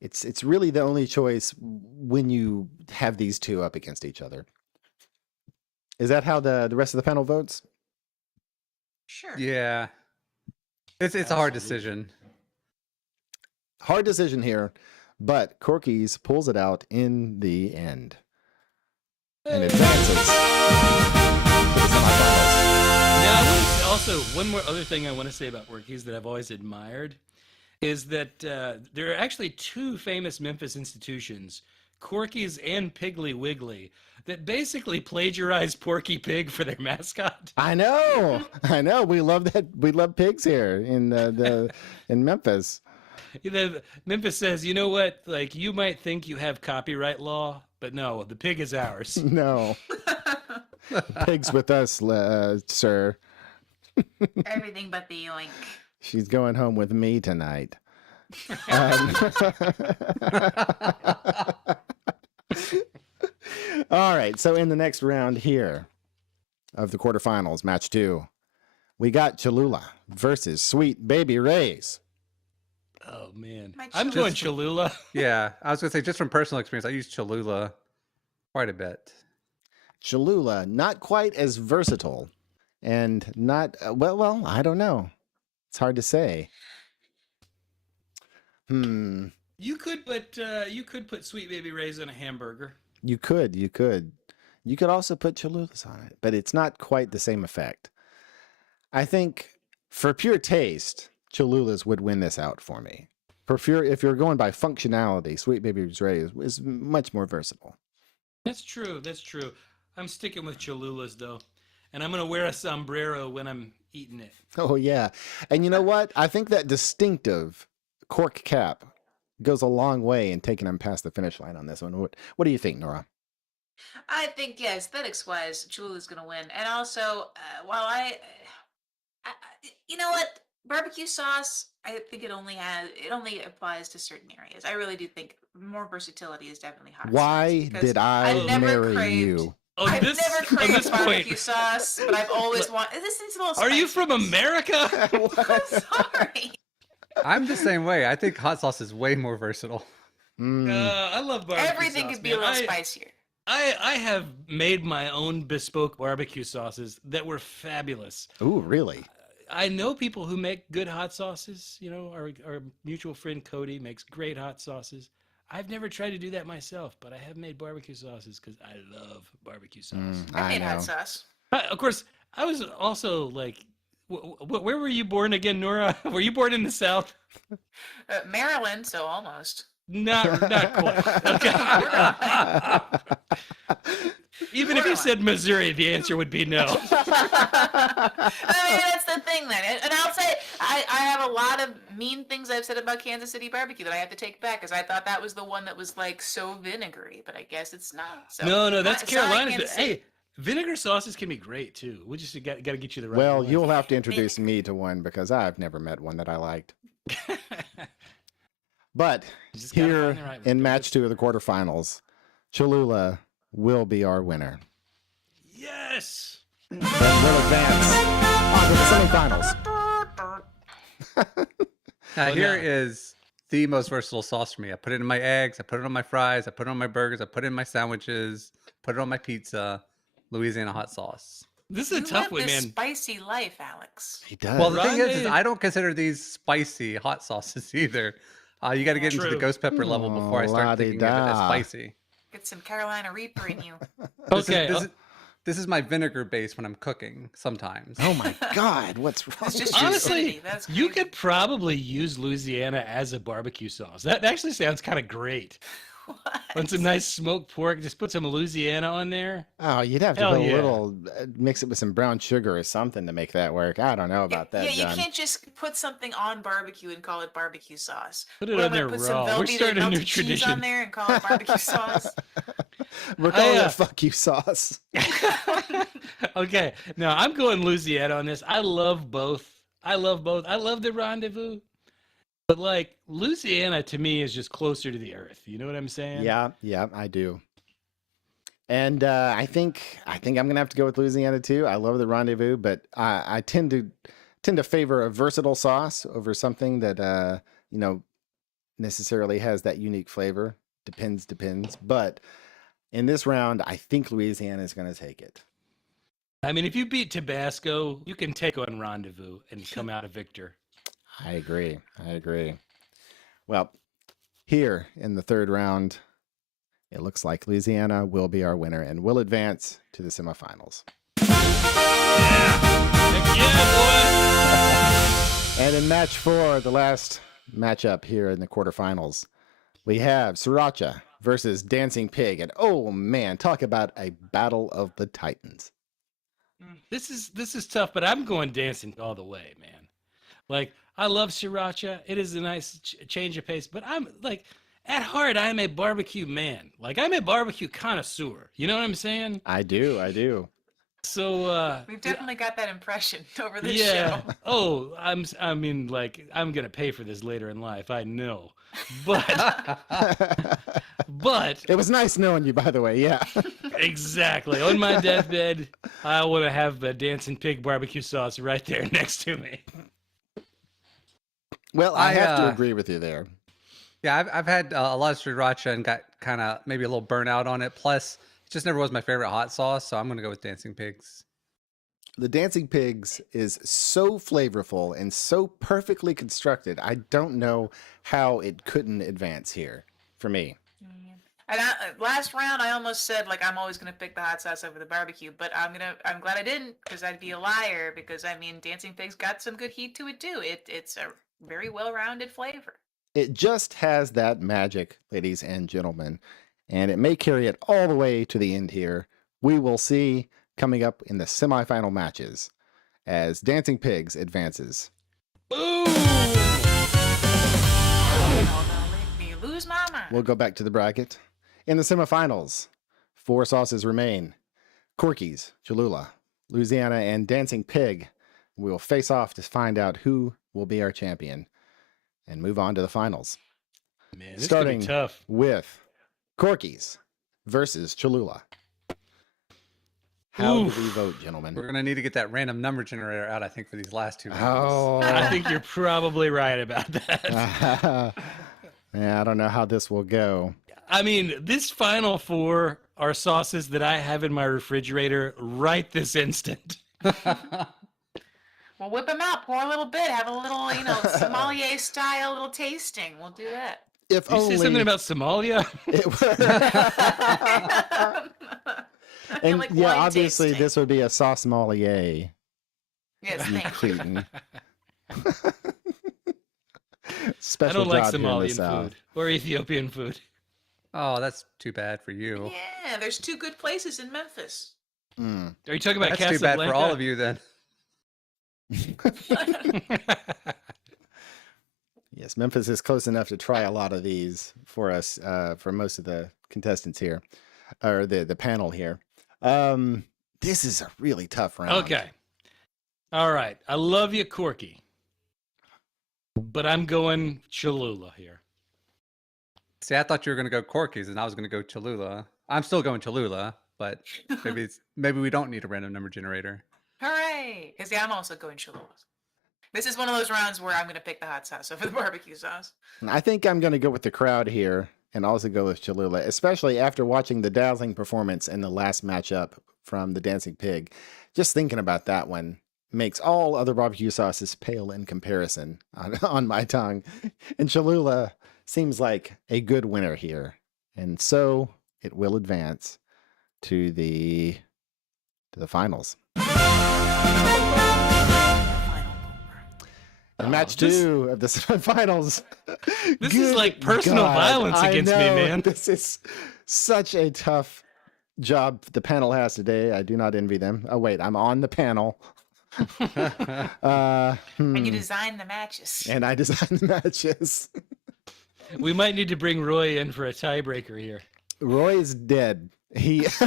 it's really the only choice when you have these two up against each other. Is that how the rest of the panel votes? Sure. Yeah. It's a hard Absolutely. decision. Hard decision here, but Corky's pulls it out in the end and advances to the semifinals. Now, I want to also one more other thing I want to say about Corky's that I've always admired is that there are actually two famous Memphis institutions, Corky's and Piggly Wiggly, that basically plagiarized Porky Pig for their mascot. I know. We love that. We love pigs here in in Memphis. You know, Memphis says, you know what? Like, you might think you have copyright law, but no, the pig is ours. No, pigs with us, sir. Everything but the yoink. She's going home with me tonight. Um, all right. So in the next round here of the quarterfinals, match 2, we got Cholula versus Sweet Baby Ray's. Oh, man. My I'm going Cholula. Yeah. I was going to say, just from personal experience, I use Cholula quite a bit. Cholula, not quite as versatile, and not well. I don't know. It's hard to say. You could put Sweet Baby Ray's on a hamburger. You could. You could also put Cholulas on it, but it's not quite the same effect. I think for pure taste, Cholulas would win this out for me. If you're going by functionality, Sweet Baby Ray's is much more versatile. That's true. I'm sticking with Cholulas, though. And I'm going to wear a sombrero when I'm eating it. Oh yeah, and you know what? I think that distinctive cork cap goes a long way in taking them past the finish line on this one. What do you think, Nora? I think, yeah, aesthetics wise, Cholula's going to win. And also, while you know what? Barbecue sauce, I think it only applies to certain areas. I really do think more versatility is definitely hot. Why did I marry you? I've never on craved this barbecue point, sauce, but I've always wanted. This is a little. are you spicy. from America? I'm sorry. I'm the same way. I think hot sauce is way more versatile. I love barbecue Everything sauce, could be a man. little spicier. I have made my own bespoke barbecue sauces that were fabulous. Ooh, really? I know people who make good hot sauces. You know, our mutual friend Cody makes great hot sauces. I've never tried to do that myself, but I have made barbecue sauces because I love barbecue sauce. I made know. hot sauce. Of course, I was also like, where were you born again, Nora? Were you born in the South? Maryland, so almost. Not quite. Okay. Even if you said Missouri, the answer would be no. I mean, that's the thing then. And I'll say, I have a lot of mean things I've said about Kansas City barbecue that I have to take back because I thought that was the one that was like so vinegary, but I guess it's not. So, No, that's sorry, Carolina. Kansas City. Hey, vinegar sauces can be great too. We just got to get you the right Well, one. you'll have to introduce me to one because I've never met one that I liked. But just gotta here find the right one. in match 2 of the quarterfinals, Cholula will be our winner. Yes. And will advance on to the semifinals. Now, Well, here now- is the most versatile sauce for me. I put it in my eggs. I put it on my fries. I put it on my burgers. I put it in my sandwiches. Put it on my pizza. Louisiana hot sauce. This is a You tough live one, this man. spicy life, Alex. He does. Well, the thing is Grande. I don't consider these spicy hot sauces either. You got to get into the True. ghost pepper level before I start thinking of it as La-di-da. spicy. Get some Carolina Reaper in you. Okay. This is my vinegar base when I'm cooking sometimes. Oh my God, what's wrong? It's with just you? Honestly, acidity. That's you crazy. could probably use Louisiana as a barbecue sauce. That actually sounds kind of great. On some nice smoked pork, just put some Louisiana on there. Oh, you'd have to Hell put a yeah. little, mix it with some brown sugar or something to make that work. I don't know about that, Yeah, you John. can't just put something on barbecue and call it barbecue sauce. Put it What, on I'm gonna there put some raw. We're Velveeta starting a new melted cheese tradition. on there and call it barbecue sauce. We're calling I, it fuck you sauce. Okay, now I'm going Louisiana on this. I love both. I love the rendezvous. But like Louisiana to me is just closer to the earth. You know what I'm saying? Yeah, I do. And I think I'm gonna have to go with Louisiana too. I love the rendezvous, but I tend to favor a versatile sauce over something that necessarily has that unique flavor. Depends. But in this round, I think Louisiana is gonna take it. I mean, if you beat Tabasco, you can take on rendezvous and come out a victor. I agree. Well, here in the third round, it looks like Louisiana will be our winner and will advance to the semifinals. Heck yeah, And in match 4, the last matchup here in the quarterfinals, we have Sriracha versus Dancing Pig. And oh man, talk about a battle of the Titans. boy. This is tough, but I'm going dancing all the way, man. Like I love sriracha. It is a nice change of pace, but I'm like at heart, I'm a barbecue man. Like I'm a barbecue connoisseur. You know what I'm saying? I do. So We've definitely got that impression over this yeah. show. Oh, I mean, like I'm gonna pay for this later in life. I know, but but It was nice knowing you, by the way. Yeah. exactly on my deathbed, I want to have the dancing pig barbecue sauce right there next to me. Well, I I, have to uh, agree with you there. Yeah, I've had a lot of sriracha and got kind of maybe a little burnout on it. Plus, it just never was my favorite hot sauce, so I'm gonna go with Dancing Pigs. The Dancing Pigs is so flavorful and so perfectly constructed. I don't know how it couldn't advance here for me. And last round, I almost said like I'm always gonna pick the hot sauce over the barbecue, but I'm glad I didn't because I'd be a liar. Because I mean, Dancing Pig's got some good heat to it too. It's a very well-rounded flavor. It just has that magic, ladies and gentlemen, and it may carry it all the way to the end here. We will see coming up in the semifinal matches as Dancing Pigs advances. Boom! Oh, don't make me lose my mind. We'll go back to the bracket. In the semifinals, 4 sauces remain. Corky's, Cholula, Louisiana, and Dancing Pig will face off to find out who will be our champion and move on to the finals. Man, this could be Starting tough. with Corky's versus Cholula. How do Oof. we vote, gentlemen? We're gonna need to get that random number generator out, I think, for these last two rounds. Oh, I think you're probably right about that. yeah, I don't know how this will go. I mean, this final 4 are sauces that I have in my refrigerator right this instant. Well, whip them out, pour a little bit, have a little, sommelier style little tasting. We'll do that. If You only say something about Somalia? it were. I feel And like yeah, wine obviously tasting. this would be a sauce sommelier. Yes, You thank you. cretin. I Special don't like job here in the Somalian South. food or Ethiopian food. Oh, that's too bad for you. Yeah, there's 2 good places in Memphis. Mm. Are you talking about That's too bad for all of Casablanca? you then. Yes, Memphis is close enough to try a lot of these for us, for most of the contestants here, or the panel here. This is a really tough round. Okay. All right. I love you, Corky. But I'm going Cholula here. See, I thought you were gonna go Corky's, and I was gonna go Cholula. I'm still going Cholula, but maybe we don't need a random number generator. Hooray! Because I'm also going Cholulas. This is one of those rounds where I'm going to pick the hot sauce over the barbecue sauce. I think I'm going to go with the crowd here and also go with Cholula, especially after watching the dazzling performance in the last matchup from the Dancing Pig. Just thinking about that one makes all other barbecue sauces pale in comparison on my tongue. And Cholula seems like a good winner here. And so it will advance to the finals. And match two of the semifinals. This is like personal violence against me, man. This is such a tough job the panel has today. I do not envy them. Oh, wait, I'm on the panel. And you design the matches. And I designed the matches. We might need to bring Roy in for a tiebreaker here. Roy is dead. He's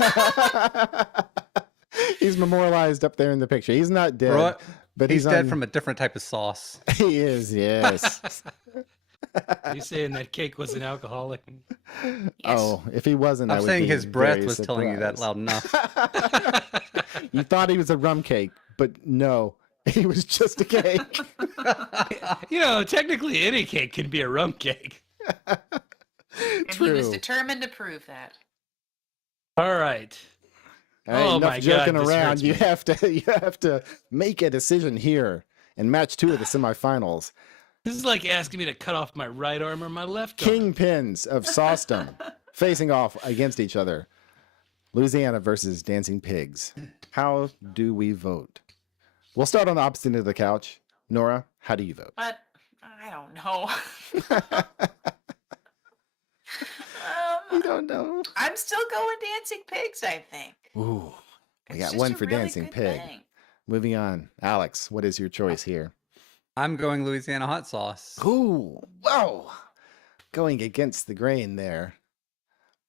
memorialized up there in the picture. He's not dead. Roy, but he's dead from a different type of sauce. He is, yes. You saying that cake was an alcoholic? Yes. Oh, if he wasn't, I I'm would saying be his breath very was telling you that surprised. loud enough. You thought he was a rum cake, but no, he was just a cake. You know, technically any cake can be a rum cake. And True. he was determined to prove that. All right. All right, Oh enough my God, joking this around. hurts You me. have to make a decision here in match two of the semifinals. This is like asking me to cut off my right arm or my left arm. Kingpins of Saucedom facing off against each other. Louisiana versus Dancing Pigs. How do we vote? We'll start on the opposite end of the couch. Nora, how do you vote? But I don't know. We don't know. I'm still going Dancing Pigs, I think. Ooh, we It's got just one a for really Dancing good Pig. thing. Moving on. Alex, what is your choice here? I'm going Louisiana hot sauce. Ooh, whoa. Going against the grain there.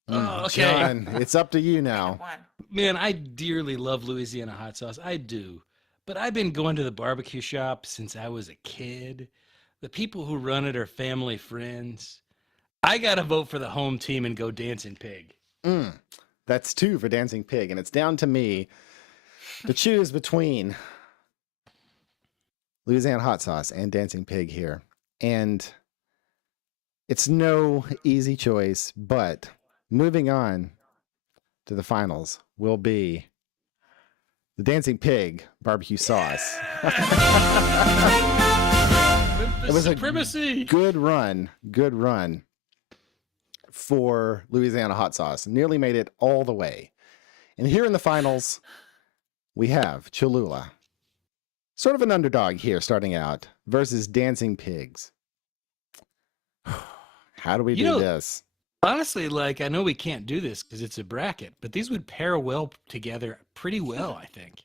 Oh, okay. John, it's up to you now. One. Man, I dearly love Louisiana hot sauce. I do. But I've been going to the barbecue shop since I was a kid. The people who run it are family friends. I got to vote for the home team and go Dancing Pig. That's two for Dancing Pig, and it's down to me to choose between Louisiana hot sauce and Dancing Pig here. And it's no easy choice, but moving on to the finals will be the Dancing Pig barbecue sauce. Memphis It was a supremacy. good run for Louisiana hot sauce. Nearly made it all the way. And here in the finals, we have Cholula. Sort of an underdog here starting out versus Dancing Pigs. How do we You do know- this? Honestly, like, I know we can't do this because it's a bracket, but these would pair well together pretty well, I think.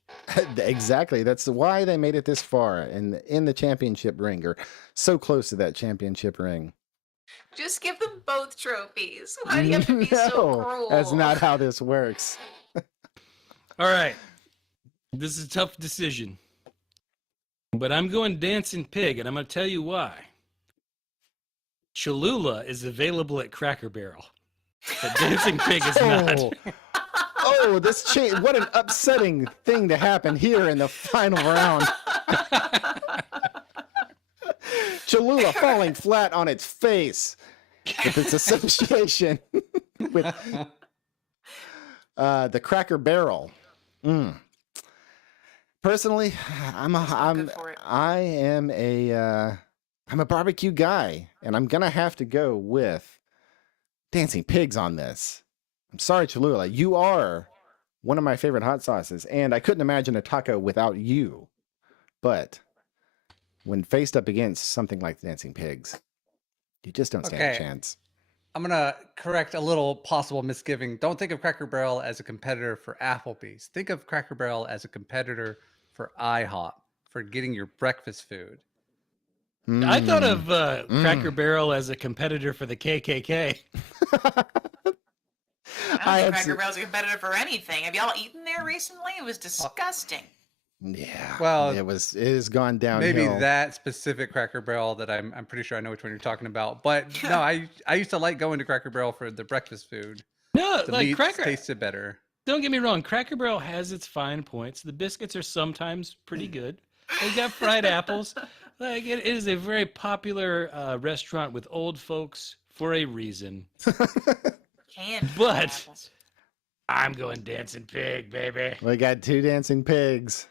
Exactly. That's why they made it this far in the championship ring, or so close to that championship ring. Just give them both trophies. Why do you have to be so cruel? That's not how this works. All right. This is a tough decision. But I'm going Dancing Pig, and I'm going to tell you why. Cholula is available at Cracker Barrel, but Dancing Pig is not. Oh, this change! What an upsetting thing to happen here in the final round. Cholula falling flat on its face with its association with the Cracker Barrel. Personally, I'm for it. a barbecue guy, and I'm gonna have to go with Dancing Pigs on this. I'm sorry, Cholula, you are one of my favorite hot sauces, and I couldn't imagine a taco without you. But when faced up against something like Dancing Pigs, you just don't stand a Okay. chance. I'm gonna correct a little possible misgiving. Don't think of Cracker Barrel as a competitor for Applebee's. Think of Cracker Barrel as a competitor for IHOP, for getting your breakfast food. I thought of Cracker Barrel as a competitor for the KKK. I don't think had Cracker s- Barrel's a competitor for anything. Have y'all eaten there recently? It was disgusting. Yeah. Well, it has gone downhill. Maybe that specific Cracker Barrel that I'm pretty sure I know which one you're talking about. But no, I used to like going to Cracker Barrel for the breakfast food. No, The like meat Cracker. tasted better. Don't get me wrong. Cracker Barrel has its fine points. The biscuits are sometimes pretty good. They got fried apples. Like it is a very popular restaurant with old folks for a reason. Canned But- apples. I'm going dancing pig, baby. We got 2 dancing pigs.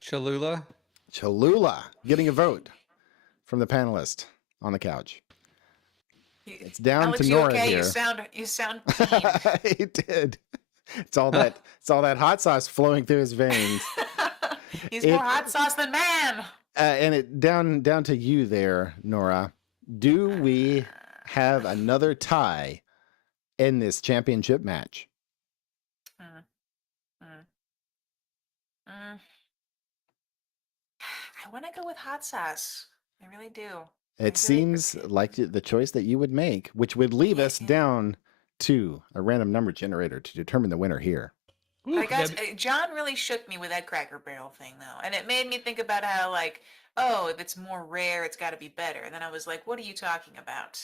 Cholula. Cholula getting a vote from the panelist on the couch. It's down Alex, to you Nora okay? here. You sound keen. He did. It's all that hot sauce flowing through his veins. He's more hot sauce than man. And it down to you there, Nora. Do we have another tie in this championship match? Mm, mm, mm. I want to go with hot sauce. I really do. It seems like the choice that you would make, which would leave us down to a random number generator to determine the winner here. Ooh, I guess John really shook me with that Cracker Barrel thing, though, and it made me think about how, like, oh, if it's more rare, it's got to be better. And then I was like, what are you talking about?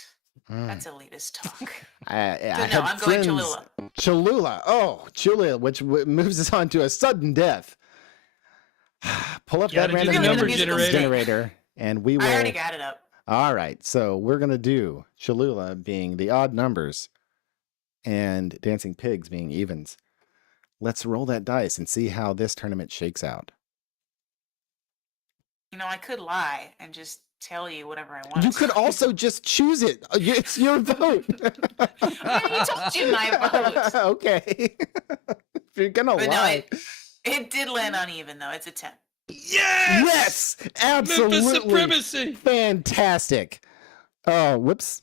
That's elitist talk. I So no, had I'm going friends, Cholula. Cholula. Oh, Cholula, which moves us on to a sudden death. Pull up that Gotta do random the number number generator, and we will. I already got it up. All right, so we're gonna do Cholula being the odd numbers, and Dancing Pigs being evens. Let's roll that dice and see how this tournament shakes out. You know, I could lie and just tell you whatever I want. You could also just choose it. It's your vote. I already told you my vote. Okay. If you're gonna But no, lie. it did land uneven, though. It's a 10. Yes, absolutely. Memphis supremacy. Fantastic. Oh, whoops.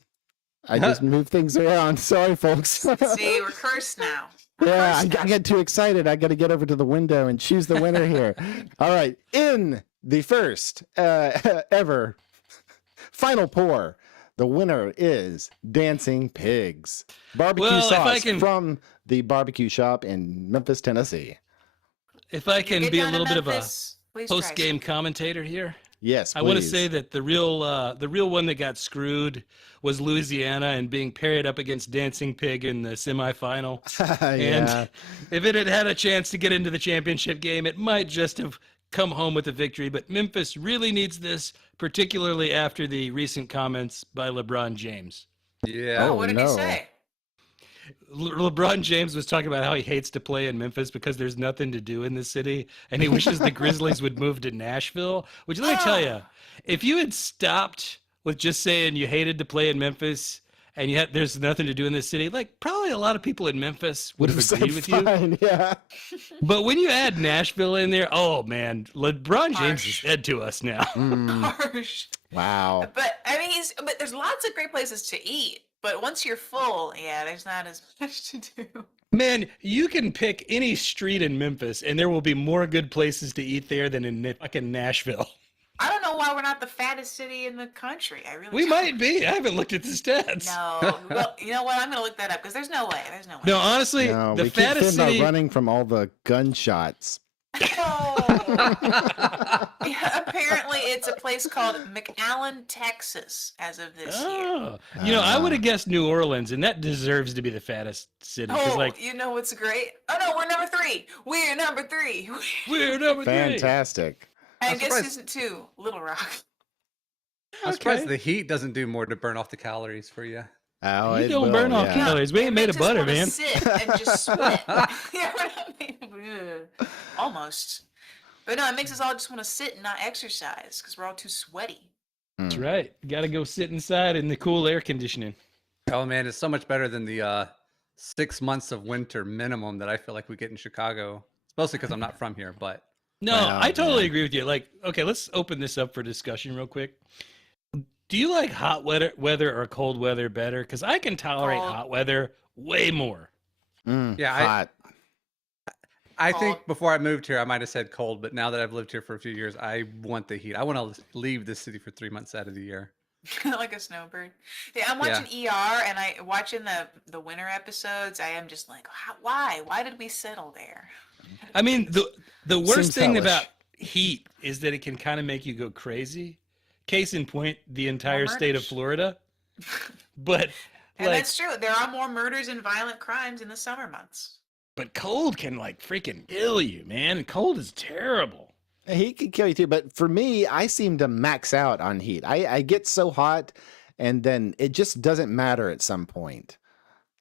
I just moved things around. Sorry, folks. See, we're cursed now. Yeah, I get too excited. I got to get over to the window and choose the winner here. All right. In the first ever final pour, the winner is Dancing Pigs. Barbecue Well, if I sauce can- from the barbecue shop in Memphis, Tennessee. If I can Get be a down to little bit of a Memphis, please try post-game commentator here, Yes, I want to please. say that the real one that got screwed was Louisiana and being paired up against Dancing Pig in the semifinal. Yeah. And if it had had a chance to get into the championship game, it might just have come home with a victory. But Memphis really needs this, particularly after the recent comments by LeBron James. Yeah. Oh, what did he no. say? LeBron James was talking about how he hates to play in Memphis because there's nothing to do in the city, and he wishes the Grizzlies would move to Nashville. Which, let me tell you, if you had stopped with just saying you hated to play in Memphis and yet there's nothing to do in this city, like probably a lot of people in Memphis would have agreed with you. Fine, yeah. But when you add Nashville in there, oh man, LeBron James is Harsh. dead to us now. Harsh. Wow. But I mean, but there's lots of great places to eat. But once you're full, yeah, there's not as much to do. Man, you can pick any street in Memphis, and there will be more good places to eat there than in fucking Nashville. I don't know why we're not the fattest city in the country. I really We don't. might be. I haven't looked at the stats. No. Well, you know what? I'm gonna look that up because there's no way. There's no way. No, honestly, No, the we keep fattest Finna city. running from all the gunshots. Oh. Yeah, apparently, it's a place called McAllen, Texas, as of this year. Oh, I would have guessed New Orleans, and that deserves to be the fattest city. Because, Oh, like, you know what's great? Oh no, we're number 3. We're number 3. we're number three. Fantastic. I I'm guess surprised- isn't 2. Little Rock. I'm surprised Okay. the heat doesn't do more to burn off the calories for you. Oh, You it don't will, burn off yeah. calories. We ain't It made makes of us butter, wanna man. Sit and just sweat. You know what I mean? Ugh. Almost. But no, it makes us all just want to sit and not exercise because we're all too sweaty. That's right. You got to go sit inside in the cool air conditioning. Oh man, it's so much better than the 6 months of winter minimum that I feel like we get in Chicago. It's mostly because I'm not from here, but No, Wow, I totally yeah. agree with you. Like, okay, let's open this up for discussion real quick. Do you like hot weather or cold weather better? Because I can tolerate Cold. hot weather way more. Yeah, hot. I Cold. think before I moved here, I might have said cold, but now that I've lived here for a few years, I want the heat. I want to leave this city for 3 months out of the year. Like a snowbird. Yeah, I'm watching ER and watching the winter episodes. I am just like, why? Why did we settle there? I mean, the worst Seems thing hellish. about heat is that it can kind of make you go crazy. Case in point, the entire state of murders. Florida. But And like, that's true. There are more murders and violent crimes in the summer months. but cold can like freaking kill you, man. Cold is terrible. Heat can kill you too, but for me, I seem to max out on heat. I get so hot, and then it just doesn't matter at some point.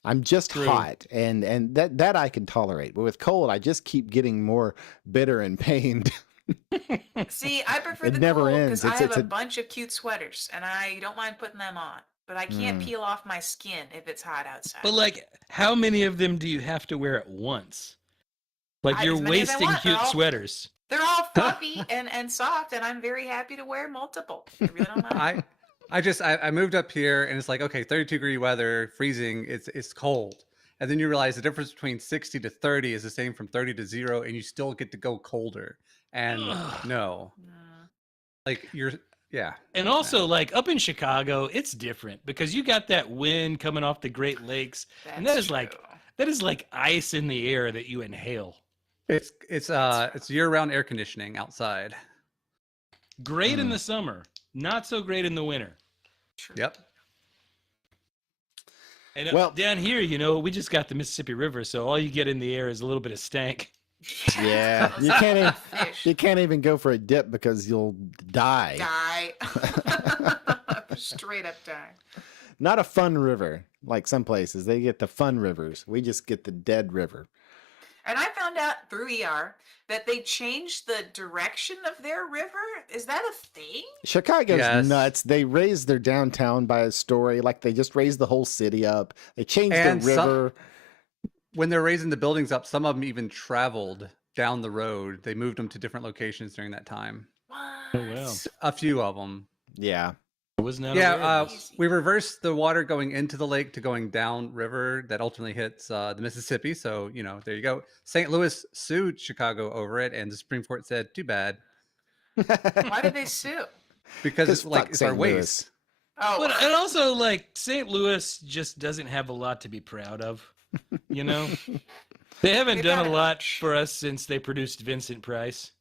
I'm just True. hot, and that I can tolerate. But with cold, I just keep getting more bitter and pained. See, I prefer It the never cold ends. because I have It's a a bunch of cute sweaters and I don't mind putting them on. But I can't mm. peel off my skin if it's hot outside. But like, how many of them do you have to wear at once? Like you're As many as I wasting want. cute sweaters. They're all fluffy and soft, and I'm very happy to wear multiple. I really don't mind. I moved up here and it's like, okay, 32-degree weather, freezing, it's cold. And then you realize the difference between 60 to 30 is the same from 30 to 0, and you still get to go colder. And Ugh. no, Mm, like yeah. And also, like up in Chicago, it's different because you got that wind coming off the Great Lakes, and that that's is like true. ice in the air that you inhale. It's year-round air conditioning outside. Great in Mm. the summer, not so great in the winter. True. Yep. And Well- down here, we just got the Mississippi River, so all you get in the air is a little bit of stank. Yeah, Those you can't even, fish you can't even go for a dip because you'll die. die. Straight up die. Not a fun river like some places. They get the fun rivers. We just get the dead river. And I found out through ER that they changed the direction of their river. Is that a thing? Chicago's Yes. nuts. They raised their downtown by a story. Like they just raised the whole city up. They changed And the river. When they're raising the buildings up, some of them even traveled down the road. They moved them to different locations during that time. What? Oh, wow. A few of them. Yeah. I was not Yeah, aware of this. we reversed the water going into the lake to going down river that ultimately hits the Mississippi. So, there you go. St. Louis sued Chicago over it, and the Supreme Court said, too bad. Why did they sue? Because it's fuck it's our St. waste. Louis. Oh, But and also, like, St. Louis just doesn't have a lot to be proud of. They haven't They done got a it. lot for us since they produced Vincent Price.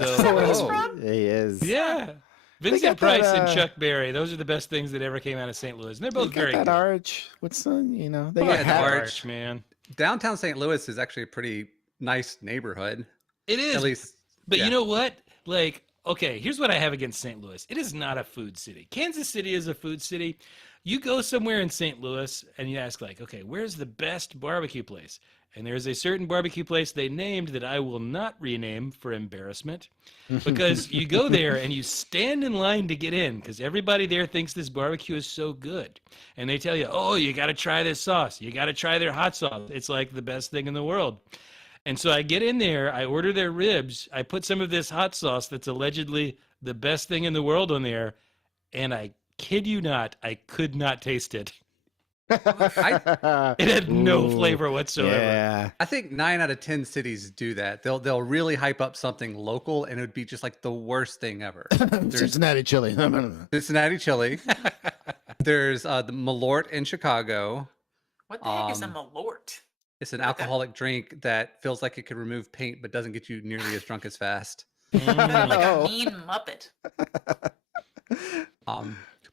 So, that where he's Oh. from? He is. yeah, got Vincent that, Price and Chuck Berry. Those are the best things that ever came out of St. Louis, and they're They both got very that good. arch. What's the, they Oh, got yeah, the the hat- arch. arch, man. Downtown St. Louis is actually a pretty nice neighborhood. It is, At least. but yeah. you know what? Like, okay, here's what I have against St. Louis. It is not a food city. Kansas City is a food city. You go somewhere in St. Louis and you ask, like, okay, where's the best barbecue place? And there's a certain barbecue place they named that I will not rename for embarrassment, because you go there and you stand in line to get in because everybody there thinks this barbecue is so good. And they tell you, oh, you got to try this sauce. You got to try their hot sauce. It's like the best thing in the world. And so I get in there, I order their ribs, I put some of this hot sauce that's allegedly the best thing in the world on there, and I kid you not, I could not taste it. It had no Ooh, flavor whatsoever. Yeah. I think 9 out of 10 cities do that. They'll really hype up something local, and it would be just like the worst thing ever. There's Cincinnati chili. Cincinnati chili. There's the Malort in Chicago. What the heck is a Um, malort? It's an alcoholic drink that feels like it could remove paint, but doesn't get you nearly as drunk as fast. Like Oh. a mean Muppet.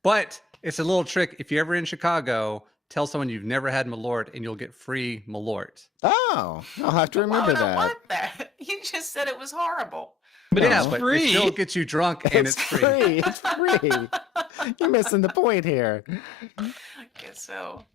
But it's a little trick. If you're ever in Chicago, tell someone you've never had Malort, and you'll get free Malort. Oh, I'll have to Why remember would I that. want that? You just said it was horrible. But Yeah, it's but free. it still gets you drunk, and it's free. It's free. You're missing the point here. I guess so.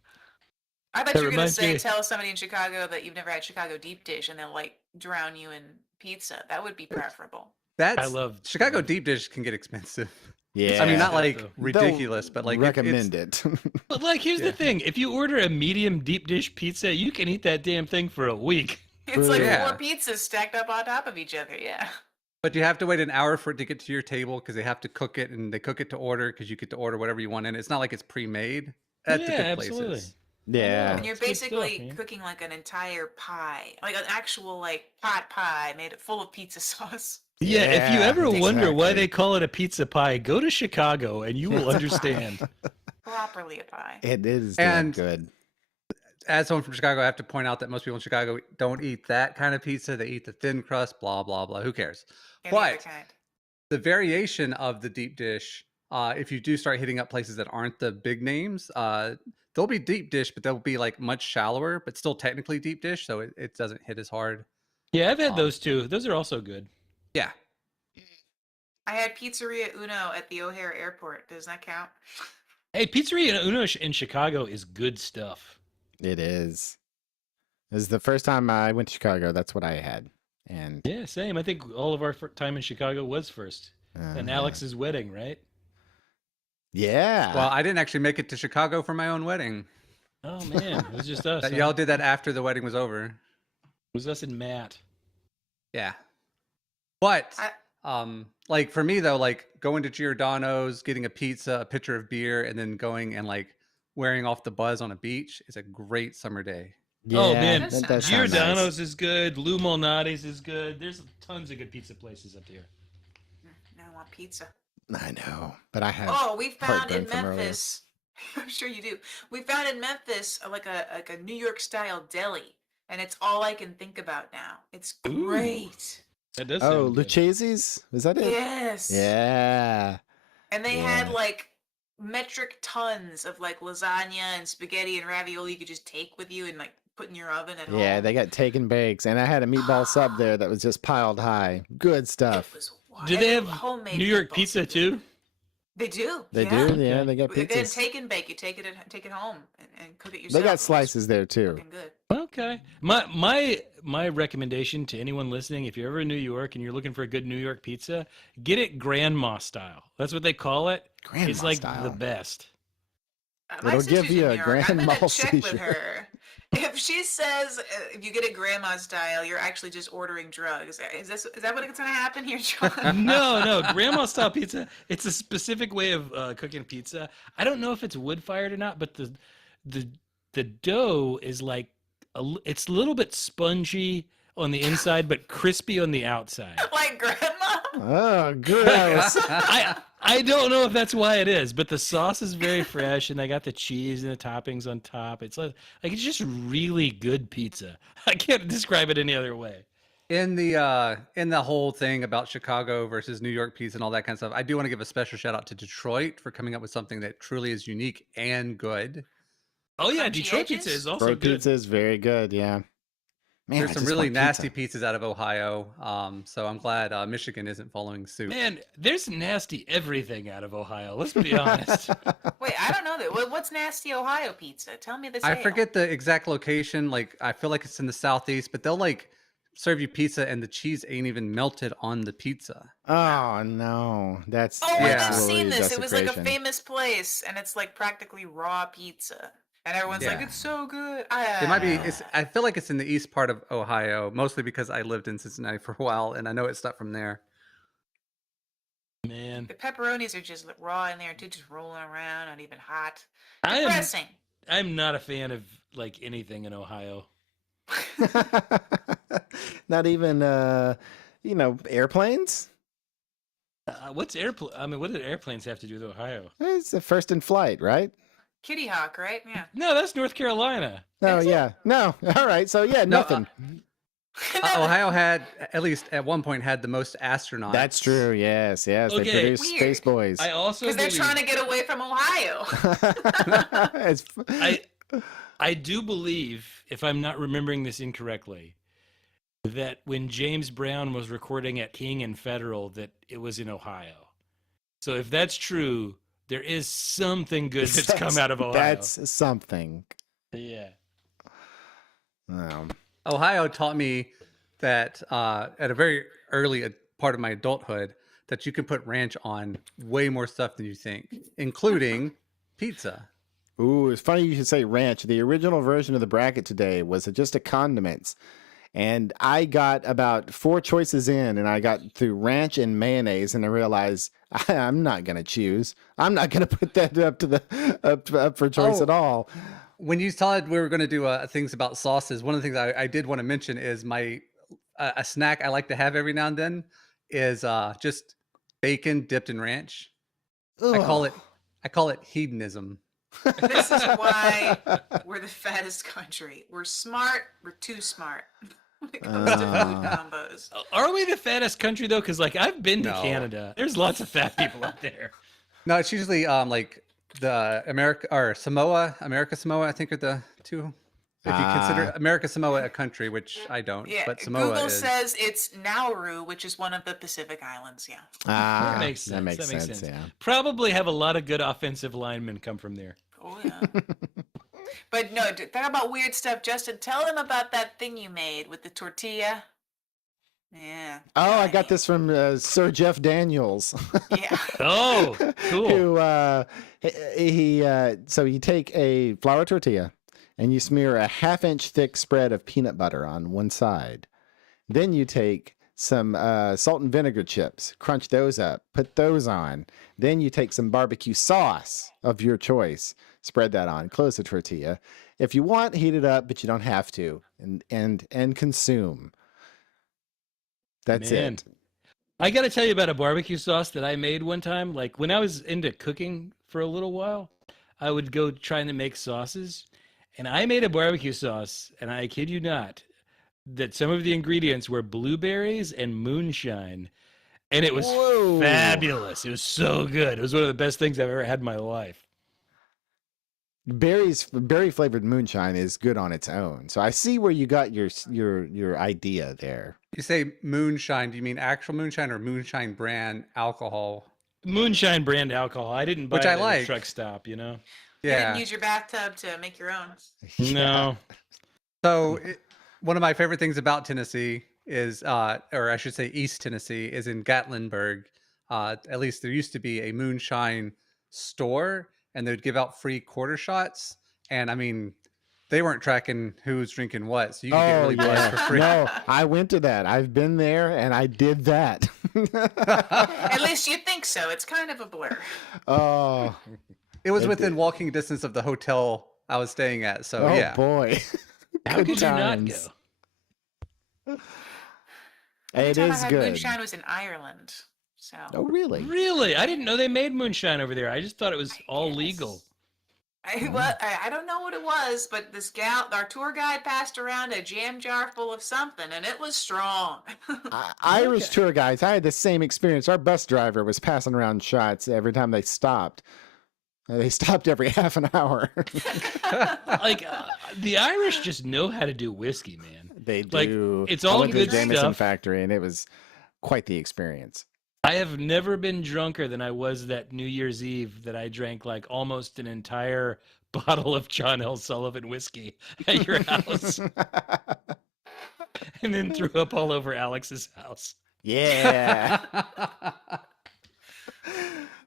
I thought That you were going to reminds say me- tell somebody in Chicago that you've never had Chicago deep dish and they'll like drown you in pizza. That would be preferable. That's I love Chicago deep dish can get expensive. Yeah. I mean, not Yeah. like They'll ridiculous, but like recommend it. But like, here's Yeah. the thing: if you order a medium deep dish pizza, you can eat that damn thing for a week. It's like Yeah. 4 pizzas stacked up on top of each other. Yeah. But you have to wait an hour for it to get to your table because they have to cook it, and they cook it to order because you get to order whatever you want in it. It's not like it's pre-made at the Yeah, good absolutely. places. Yeah. And you're it's good stuff, basically man. cooking like an entire pie, like an actual like pot pie made full of pizza sauce. Yeah, if you Yeah, ever wonder why exactly. they call it a pizza pie, go to Chicago and you will understand. Properly a pie. It is damn And- good. As someone from Chicago, I have to point out that most people in Chicago don't eat that kind of pizza. They eat the thin crust, blah, blah, blah. Who cares? And the other But kind. the variation of the deep dish, if you do start hitting up places that aren't the big names, they'll be deep dish, but they'll be like much shallower, but still technically deep dish. So it doesn't hit as hard. Yeah, I've had Um, those too. Those are also good. Yeah. I had Pizzeria Uno at the O'Hare Airport. Does that count? Hey, Pizzeria Uno in Chicago is good stuff. It is. It was the first time I went to Chicago. That's what I had. And Yeah, same. I think all of our time in Chicago was first. And yeah. Alex's wedding, right? Yeah. Well, I didn't actually make it to Chicago for my own wedding. Oh man, it was just us. That huh? y'all did that after the wedding was over. It was us and Matt. Yeah. But I- like for me though, like going to Giordano's, getting a pizza, a pitcher of beer, and then going and like wearing off the buzz on a beach is a great summer day. Oh, Yeah, man. That that sounds does sound Giordano's nice. is good. Lou Malnati's is good. There's tons of good pizza places up here. Now I want pizza. I know, but I have Oh, we found heartburn in from earlier. Memphis. I'm sure you do. We found in Memphis like a New York style deli, and it's all I can think about now. It's Ooh. great. That does Oh, sound good. Lucchese's? Was that it? Yes. Yeah. And they had Yeah. like metric tons of like lasagna and spaghetti and ravioli you could just take with you and like put in your oven at home. Yeah, they got taken bakes, and I had a meatball sub there that was just piled high. Good It stuff. was wild. Do they have homemade New York meatballs. pizza too? They do. They yeah. do, yeah. Okay. They got Then pizzas. take and bake. You take it home and cook it They yourself. got It's slices there too. Looking good. Okay. My recommendation to anyone listening, if you're ever in New York and you're looking for a good New York pizza, get it grandma style. That's what they call it. Grandma it's like style. the best. My It'll give sister's you in a New York. I'm grand gonna mal check with seizure. her. If she says if you get it grandma style, you're actually just ordering drugs. Is that what it's gonna happen here, John? No, grandma style pizza. It's a specific way of cooking pizza. I don't know if it's wood fired or not, but the dough is like it's a little bit spongy on the inside, but crispy on the outside. Like grandma? Oh, gross. I don't know if that's why it is, but the sauce is very fresh, and they got the cheese and the toppings on top. It's like it's just really good pizza. I can't describe it any other way. In the whole thing about Chicago versus New York pizza and all that kind of stuff, I do want to give a special shout out to Detroit for coming up with something that truly is unique and good. Oh yeah, Crunchy Detroit pizza edges? is also Detroit good. pizza is very good, yeah. Man, There's I some just really want nasty pizza. pizzas out of Ohio, so I'm glad Michigan isn't following suit. Man, there's nasty everything out of Ohio. Let's be honest. Wait, I don't know that. What's nasty Ohio pizza? Tell me the I tale. forget the exact location. Like I feel like it's in the southeast, but they'll like serve you pizza and the cheese ain't even melted on the pizza. Oh no, that's Oh, Yeah. I've absolutely seen this. It was like a desecration. famous place, and it's like practically raw pizza, and everyone's like, Yeah. "It's so good." It might be. I feel like it's in the east part of Ohio, mostly because I lived in Cincinnati for a while, and I know it's not from there. Man, The pepperonis are just raw in there too, just rolling around, not even hot. I am Depressing. I'm not a fan of like anything in Ohio. Not even airplanes? What's airplane? I mean, what did airplanes have to do with Ohio? It's the first in flight, right? Kitty Hawk, right? Yeah. No, that's North Carolina. No, Is it? yeah. No. All right. So yeah, No, nothing. Ohio had, at least at one point, had the most astronauts. That's true. Yes, yes. They Okay. produce Weird. space boys. I also Because they're believe, trying to get away from Ohio. It's- I do believe, if I'm not remembering this incorrectly, that when James Brown was recording at King and Federal, that it was in Ohio. So if that's true, there is something good that's come out of Ohio. That's something. Yeah. Ohio taught me that at a very early part of my adulthood that you can put ranch on way more stuff than you think, including pizza. Ooh, it's funny you should say ranch. The original version of the bracket today was just a condiments. And I got about 4 choices in, and I got through ranch and mayonnaise, and I realized I'm not going to choose. I'm not going to put that up to the up for choice Oh. at all. When you thought we were going to do things about sauces, one of the things I did want to mention is my a snack I like to have every now and then is just bacon dipped in ranch. I call it hedonism. This is why we're the fattest country. We're smart. We're too smart when it comes to food combos. Are we the fattest country though? Because like I've been to No. Canada. There's lots of fat people out there. No, it's usually like the America Samoa, I think are the two. If you consider America Samoa a country, which I don't, Yeah, but Samoa Google is. says it's Nauru, which is one of the Pacific Islands. Yeah. That makes sense. That makes sense. Yeah. Probably have a lot of good offensive linemen come from there. Oh yeah. But no, talk about weird stuff, Justin. Tell them about that thing you made with the tortilla. Yeah. Oh, I got honey. this from Sir Jeff Daniels. Yeah. Oh, cool. So you take a flour tortilla and you smear a 1/2 inch thick spread of peanut butter on one side. Then you take some salt and vinegar chips, crunch those up, put those on. Then you take some barbecue sauce of your choice, spread that on, close the tortilla. If you want, heat it up, but you don't have to, and consume. That's Man. it. I got to tell you about a barbecue sauce that I made one time. Like when I was into cooking for a little while, I would go trying to make sauces, and I made a barbecue sauce, and I kid you not, that some of the ingredients were blueberries and moonshine, and it was Whoa. fabulous. It was so good. It was one of the best things I've ever had in my life. Berry flavored moonshine is good on its own. So I see where you got your idea there. You say moonshine. Do you mean actual moonshine or moonshine brand alcohol? Moonshine brand alcohol. I didn't buy Which it I at a like. truck stop, you know? You Yeah. didn't use your bathtub to make your own. No. So one of my favorite things about Tennessee is, or I should say East Tennessee, is in Gatlinburg. At least there used to be a moonshine store, and they'd give out free quarter shots. And I mean, they weren't tracking who's drinking what, so you could get really buzzed for free. No, I went to that. I've been there and I did that. At least you think so. It's kind of a blur. Oh, It was within walking distance of the hotel I was staying at. So oh yeah. boy. How Good could you not times. go? It Time I is had good. moonshine was in Ireland. So Oh, really? Really? I didn't know they made moonshine over there. I just thought it was all guess. legal. I don't know what it was, but this gal, our tour guide, passed around a jam jar full of something, and it was strong. Irish tour guides, I had the same experience. Our bus driver was passing around shots every time they stopped. They stopped every half an hour. Like the Irish just know how to do whiskey, man. They Like, do. it's I all went to the good Jameson stuff. factory, and it was quite the experience. I have never been drunker than I was that New Year's Eve that I drank like almost an entire bottle of John L. Sullivan whiskey at your house and then threw up all over Alex's house. Yeah.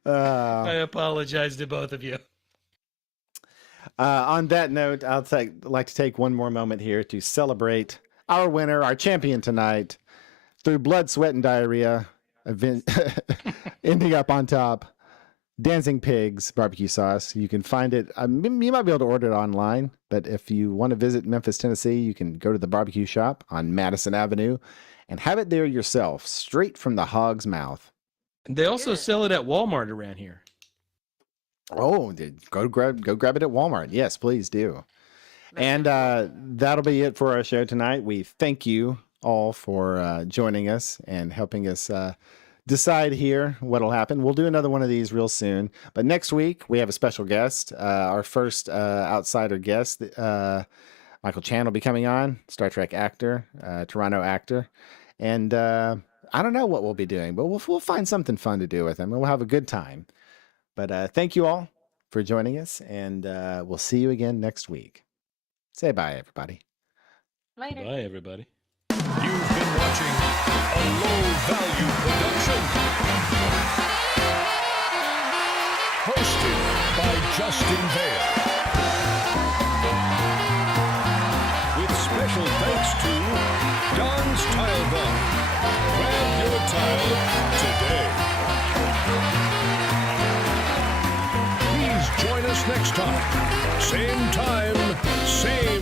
I apologize to both of you. On that note, like to take one more moment here to celebrate our winner, our champion tonight, through blood, sweat, and diarrhea, ending up on top. Dancing Pigs barbecue sauce. You can find it. You might be able to order it online, but if you want to visit Memphis, Tennessee, you can go to the barbecue shop on Madison Avenue and have it there yourself, straight from the hog's mouth. They also sell it at Walmart around here. Oh, go grab it at Walmart. Yes, please do. And that'll be it for our show tonight. We thank you all for joining us and helping us decide here what'll happen. We'll do another one of these real soon. But next week, we have a special guest. Our first outsider guest, Michael Chan, will be coming on, Star Trek actor, Toronto actor. And I don't know what we'll be doing, but we'll find something fun to do with him, and we'll have a good time. But thank you all for joining us, and we'll see you again next week. Say bye, everybody. Later. Bye, everybody. You've been watching a low-value production. Hosted by Justin Vale. With special thanks to Don's Tile Gun. Grab your tile today. Please join us next time. Same time, same